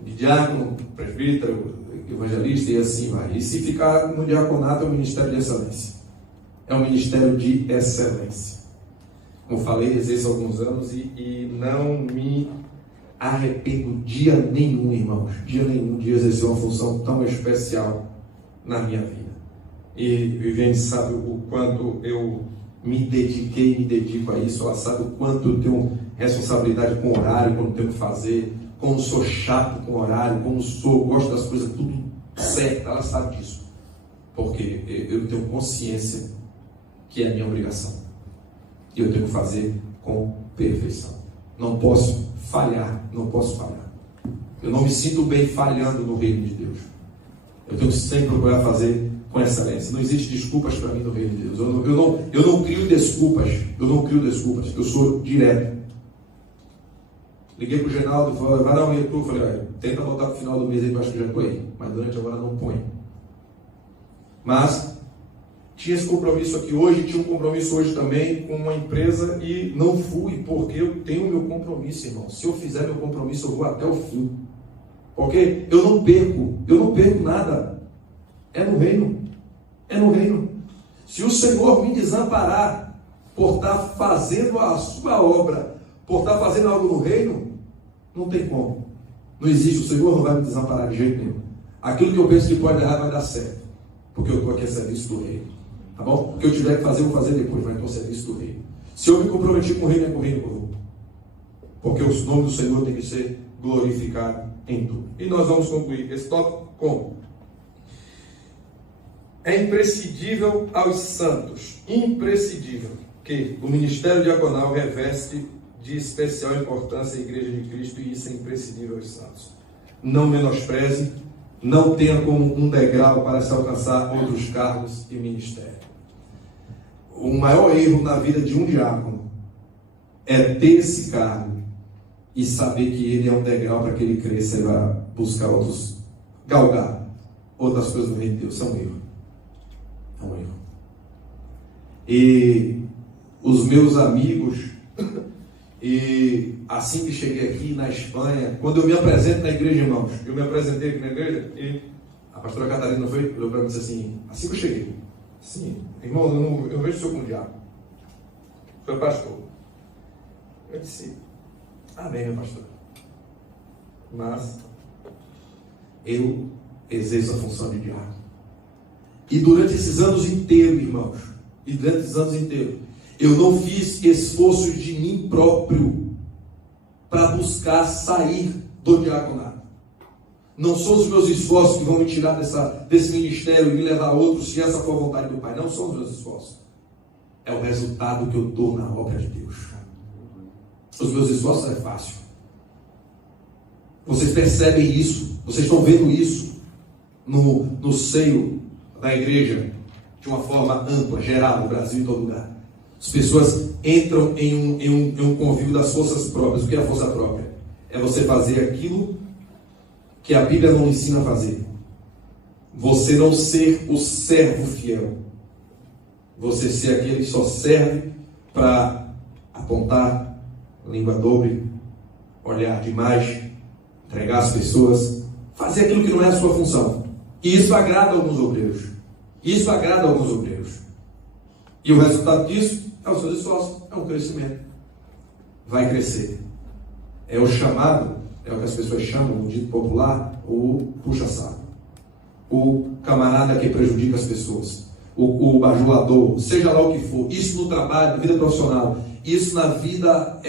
De diácono, presbítero, evangelista e assim vai. E se ficar no diaconato é um ministério de excelência. É um ministério de excelência. Como falei, exerço há alguns anos e não me arrependo dia nenhum, irmãos. Dia nenhum de exercer uma função tão especial na minha vida. E Viviane sabe o quanto eu me dediquei e me dedico a isso. Ela sabe o quanto eu tenho responsabilidade com o horário, quando tenho que fazer, como sou chato com o horário, como gosto das coisas tudo certo. Ela sabe disso. Porque eu tenho consciência que é a minha obrigação. E eu tenho que fazer com perfeição. Não posso falhar. Eu não me sinto bem falhando no reino de Deus. Eu tenho que sempre procurar fazer com excelência. Não existe desculpas para mim no reino de Deus. Eu não crio desculpas. Eu sou direto. Liguei para o Genaldo e falei, vai dar um retorno. Falei, tenta voltar para o final do mês aí, que eu acho que já estou aí. Mas durante agora não põe. Mas tinha esse compromisso aqui hoje, tinha um compromisso hoje também com uma empresa e não fui, porque eu tenho meu compromisso, irmão. Se eu fizer meu compromisso, eu vou até o fim. Porque eu não perco nada. É no reino. Se o Senhor me desamparar por estar fazendo a sua obra, por estar fazendo algo no reino, não tem como. Não existe, o Senhor não vai me desamparar de jeito nenhum. Aquilo que eu penso que pode dar, vai dar certo. Porque eu estou aqui a serviço do reino. Tá bom? O que eu tiver que fazer, eu vou fazer depois, mas estou a serviço do reino. Se eu me comprometi com o reino, é com o reino que eu vou. Porque o nome do Senhor tem que ser glorificado em tudo. E nós vamos concluir esse tópico com: é imprescindível aos santos, imprescindível, que o ministério diaconal reveste de especial importância à Igreja de Cristo, e isso é imprescindível aos santos. Não menospreze, não tenha como um degrau para se alcançar outros cargos e ministério. O maior erro na vida de um diácono é ter esse cargo e saber que ele é um degrau para que ele cresça e vá buscar outros, galgar outras coisas no reino de Deus. É um erro. E os meus amigos, e assim que cheguei aqui na Espanha, quando eu me apresento na igreja, irmãos, eu me apresentei aqui na igreja e a pastora Catarina olhou para mim e disse assim, assim que eu cheguei, assim, irmão, eu não vejo o senhor como diabo, foi pastor. Eu disse, amém, meu pastor, mas eu exerço a função de diabo. E durante esses anos inteiros, irmãos, eu não fiz esforços de mim próprio para buscar sair do diaconato. Não são os meus esforços que vão me tirar desse ministério e me levar a outros, se essa for a vontade do Pai. Não são os meus esforços. É o resultado que eu dou na obra de Deus. Os meus esforços é fácil. Vocês percebem isso, vocês estão vendo isso no seio da igreja de uma forma ampla, geral, no Brasil e em todo lugar. As pessoas entram em um convívio das forças próprias. O que é a força própria? É você fazer aquilo que a Bíblia não ensina a fazer. Você não ser o servo fiel. Você ser aquele que só serve para apontar, língua dobre, olhar demais, entregar as pessoas, fazer aquilo que não é a sua função. E isso agrada alguns obreiros. E o resultado disso é o seu esforço, é um crescimento. Vai crescer. É o chamado, é o que as pessoas chamam, no dito popular, o puxa-saco. O camarada que prejudica as pessoas. O bajulador, seja lá o que for. Isso no trabalho, na vida profissional. Isso na vida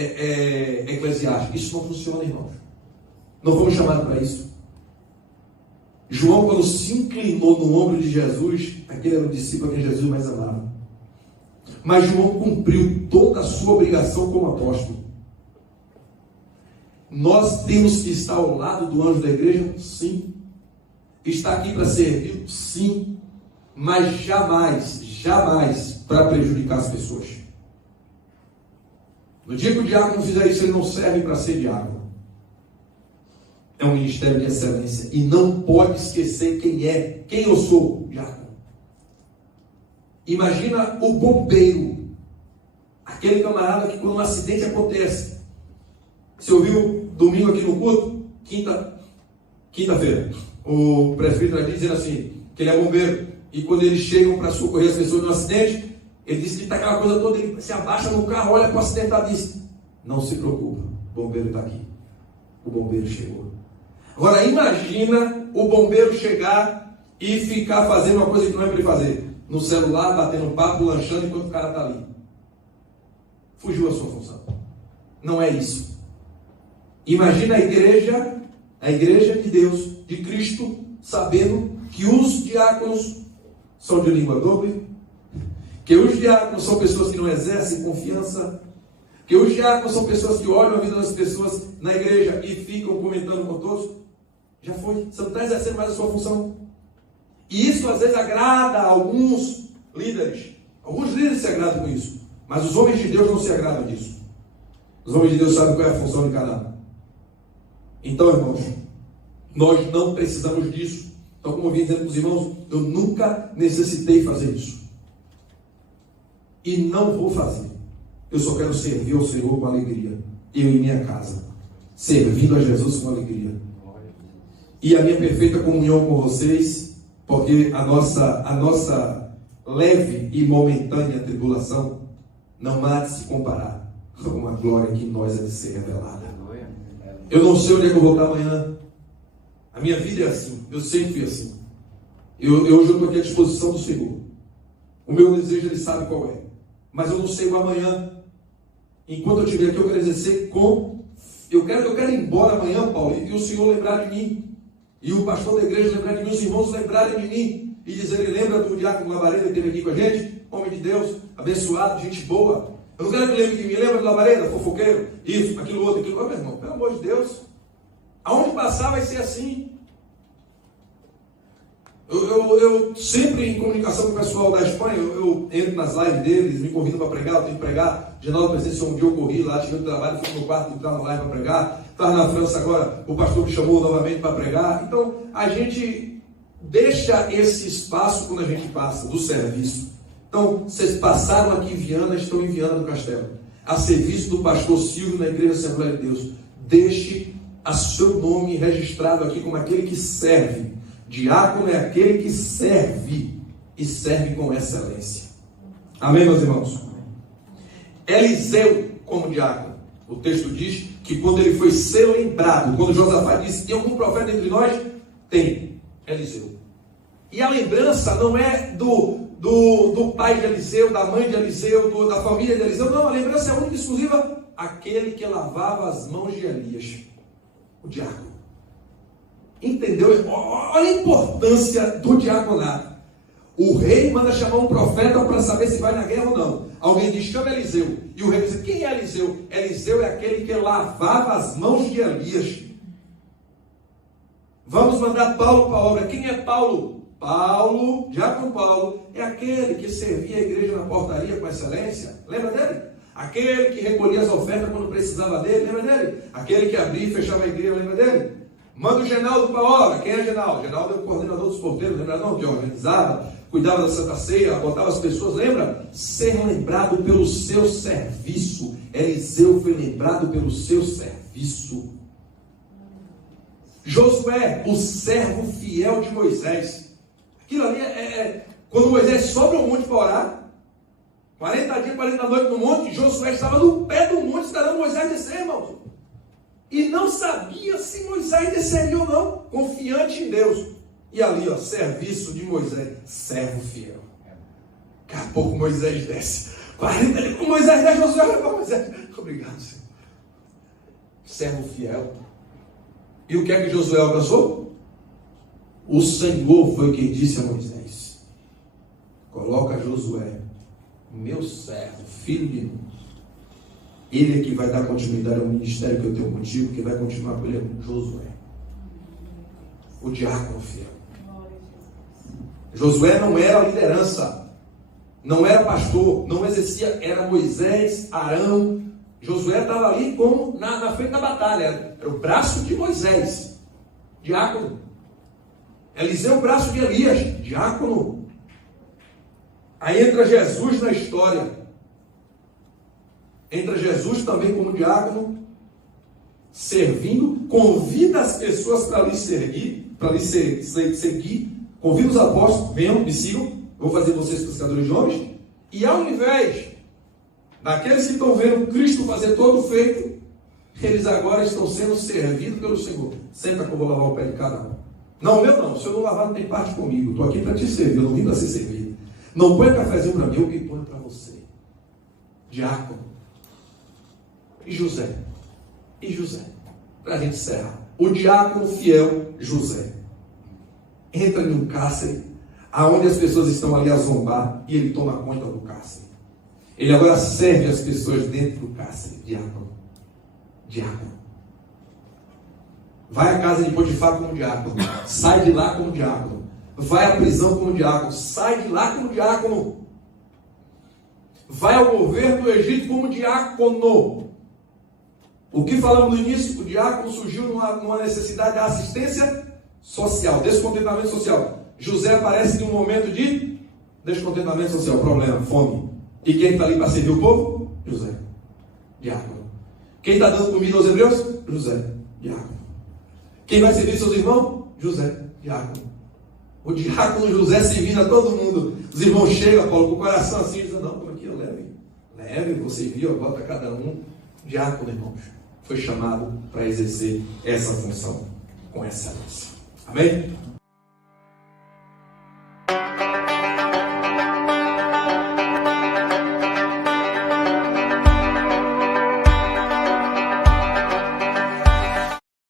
eclesiástica. Isso não funciona, irmãos. Não fomos chamados para isso. João, quando se inclinou no ombro de Jesus, aquele era o discípulo a quem Jesus mais amava. Mas João cumpriu toda a sua obrigação como apóstolo. Nós temos que estar ao lado do anjo da igreja? Sim. está aqui para servir, sim, mas jamais, jamais para prejudicar as pessoas. No dia que o diácono fizer isso, ele não serve para ser diácono. É um ministério de excelência e não pode esquecer quem eu sou, diácono. Imagina o bombeiro, aquele camarada que quando um acidente acontece, você ouviu domingo aqui no culto, quinta-feira, o presbítero ali dizendo assim, que ele é bombeiro, e quando eles chegam para socorrer as pessoas no acidente, ele disse que está aquela coisa toda, ele se abaixa no carro, olha para o acidentado e diz, não se preocupa, o bombeiro está aqui, o bombeiro chegou. Agora imagina o bombeiro chegar e ficar fazendo uma coisa que não é para ele fazer, no celular, batendo papo, lanchando enquanto o cara está ali. Fugiu a sua função. Não é isso. Imagina a igreja de Deus, de Cristo, sabendo que os diáconos são de língua dobre, que os diáconos são pessoas que não exercem confiança, que os diáconos são pessoas que olham a vida das pessoas na igreja e ficam comentando com todos. Já foi, você não está exercendo mais a sua função. E isso às vezes agrada a alguns líderes. Alguns líderes se agradam com isso, mas os homens de Deus não se agradam disso. Os homens de Deus sabem qual é a função de cada um. Então, irmãos, nós não precisamos disso. Então, como eu vim dizendo para os irmãos, eu nunca necessitei fazer isso. E não vou fazer. Eu só quero servir ao Senhor com alegria. Eu e minha casa. Servindo a Jesus com alegria. E a minha perfeita comunhão com vocês, porque a nossa leve e momentânea tribulação não há de se comparar com a glória que em nós é de ser revelada. Eu não sei onde é que eu vou estar amanhã. A minha vida é assim. Eu sempre fui assim. Hoje eu estou aqui à disposição do Senhor. O meu desejo, Ele sabe qual é. Mas eu não sei o amanhã. Enquanto eu estiver aqui, eu quero exercer com... Eu quero ir embora amanhã, Paulo, e o Senhor lembrar de mim. E o pastor da igreja lembrar de mim, os irmãos lembrarem de mim. E dizerem, lembra do diácono Labareda que esteve aqui com a gente? Homem de Deus, abençoado, gente boa. Eu não quero que lembre de mim. Lembra do Labareda, fofoqueiro? Isso, aquilo outro, aquilo. Meu irmão, pelo amor de Deus. Aonde passar vai ser assim. Eu sempre em comunicação com o pessoal da Espanha, eu entro nas lives deles, me convidam para pregar, eu tenho que pregar. Genaldo Presença, um dia eu corri lá, tive um trabalho, fui no meu quarto, entrar na live para pregar. Estava na França agora, o pastor me chamou novamente para pregar. Então, a gente deixa esse espaço quando a gente passa, do serviço. Então, vocês passaram aqui em Viana, estão em Viana do Castelo, a serviço do pastor Silvio na Igreja Assembleia de Deus. Deixe a seu nome registrado aqui como aquele que serve. Diácono é aquele que serve e serve com excelência. Amém, meus irmãos? Eliseu, como diácono, o texto diz que quando ele foi ser lembrado, quando Josafá disse, tem algum profeta entre nós? Tem, Eliseu. E a lembrança não é do pai de Eliseu, da mãe de Eliseu, da família de Eliseu, não, a lembrança é única e exclusiva, aquele que lavava as mãos de Elias, o diácono. Entendeu? Olha a importância do diaconato. O rei manda chamar um profeta para saber se vai na guerra ou não. Alguém diz, chama Eliseu. E o rei diz, quem é Eliseu? Eliseu é aquele que lavava as mãos de Elias. Vamos mandar Paulo para a obra. Quem é Paulo? Paulo, diácono Paulo, é aquele que servia a igreja na portaria com excelência. Lembra dele? Aquele que recolhia as ofertas quando precisava dele. Lembra dele? Aquele que abria e fechava a igreja. Lembra dele? Manda o Genaldo para a obra. Quem é Genaldo? Genaldo é o coordenador dos porteiros, lembra não? Que organizava, cuidava da Santa Ceia, botava as pessoas, lembra? Ser lembrado pelo seu serviço. Eliseu foi lembrado pelo seu serviço. Josué, o servo fiel de Moisés. Aquilo ali quando Moisés sobe ao monte para orar, 40 dias, 40 noites no monte, Josué estava no pé do monte esperando Moisés descer, irmãos. E não sabia se Moisés desceria ou não, confiante em Deus. E ali, ó, serviço de Moisés, servo fiel. Daqui a pouco Moisés desce. 40 dias, Moisés desce, Josué olha para Moisés. Obrigado, Senhor. Servo fiel. E o que é que Josué alcançou? O Senhor foi quem disse a Moisés: coloca Josué, meu servo, filho de mim. Ele é que vai dar continuidade ao ministério que eu tenho contigo, que vai continuar com ele, Josué, o diácono fiel. Josué não era liderança, não era pastor, não exercia, era Moisés, Arão. Josué estava ali como na frente da batalha, era o braço de Moisés, diácono. Eliseu, o braço de Elias, diácono. Aí entra Jesus na história. Entra Jesus também como diácono, servindo, convida as pessoas para lhe seguir, convida os apóstolos, venham, me sigam, vou fazer vocês pescadores de homens, e ao invés daqueles que estão vendo Cristo fazer todo o feito, eles agora estão sendo servidos pelo Senhor. Senta que eu vou lavar o pé de cada um. Não, meu não, se eu não lavar não tem parte comigo, estou aqui para te servir, eu não vim para ser servido. Não põe cafezinho para mim, eu que ponho para você. Diácono. E José, para a gente encerrar, o diácono fiel José entra em um cárcere aonde as pessoas estão ali a zombar e ele toma conta do cárcere. Ele agora serve as pessoas dentro do cárcere. Diácono. Vai à casa de Potifar como diácono, sai de lá como diácono. Vai à prisão como diácono, sai de lá como diácono. Vai ao governo do Egito como diácono. O que falamos no início, o diácono surgiu numa necessidade da assistência social, descontentamento social. José aparece em um momento de descontentamento social, problema, fome. E quem está ali para servir o povo? José, diácono. Quem está dando comida aos hebreus? José, diácono. Quem vai servir seus irmãos? José, diácono. O diácono José servindo a todo mundo. Os irmãos chegam, Paulo, com o coração assim, dizendo, não, como aqui, leve, você viu, bota cada um. Diácono, irmãos, foi chamado para exercer essa função com excelência. Amém?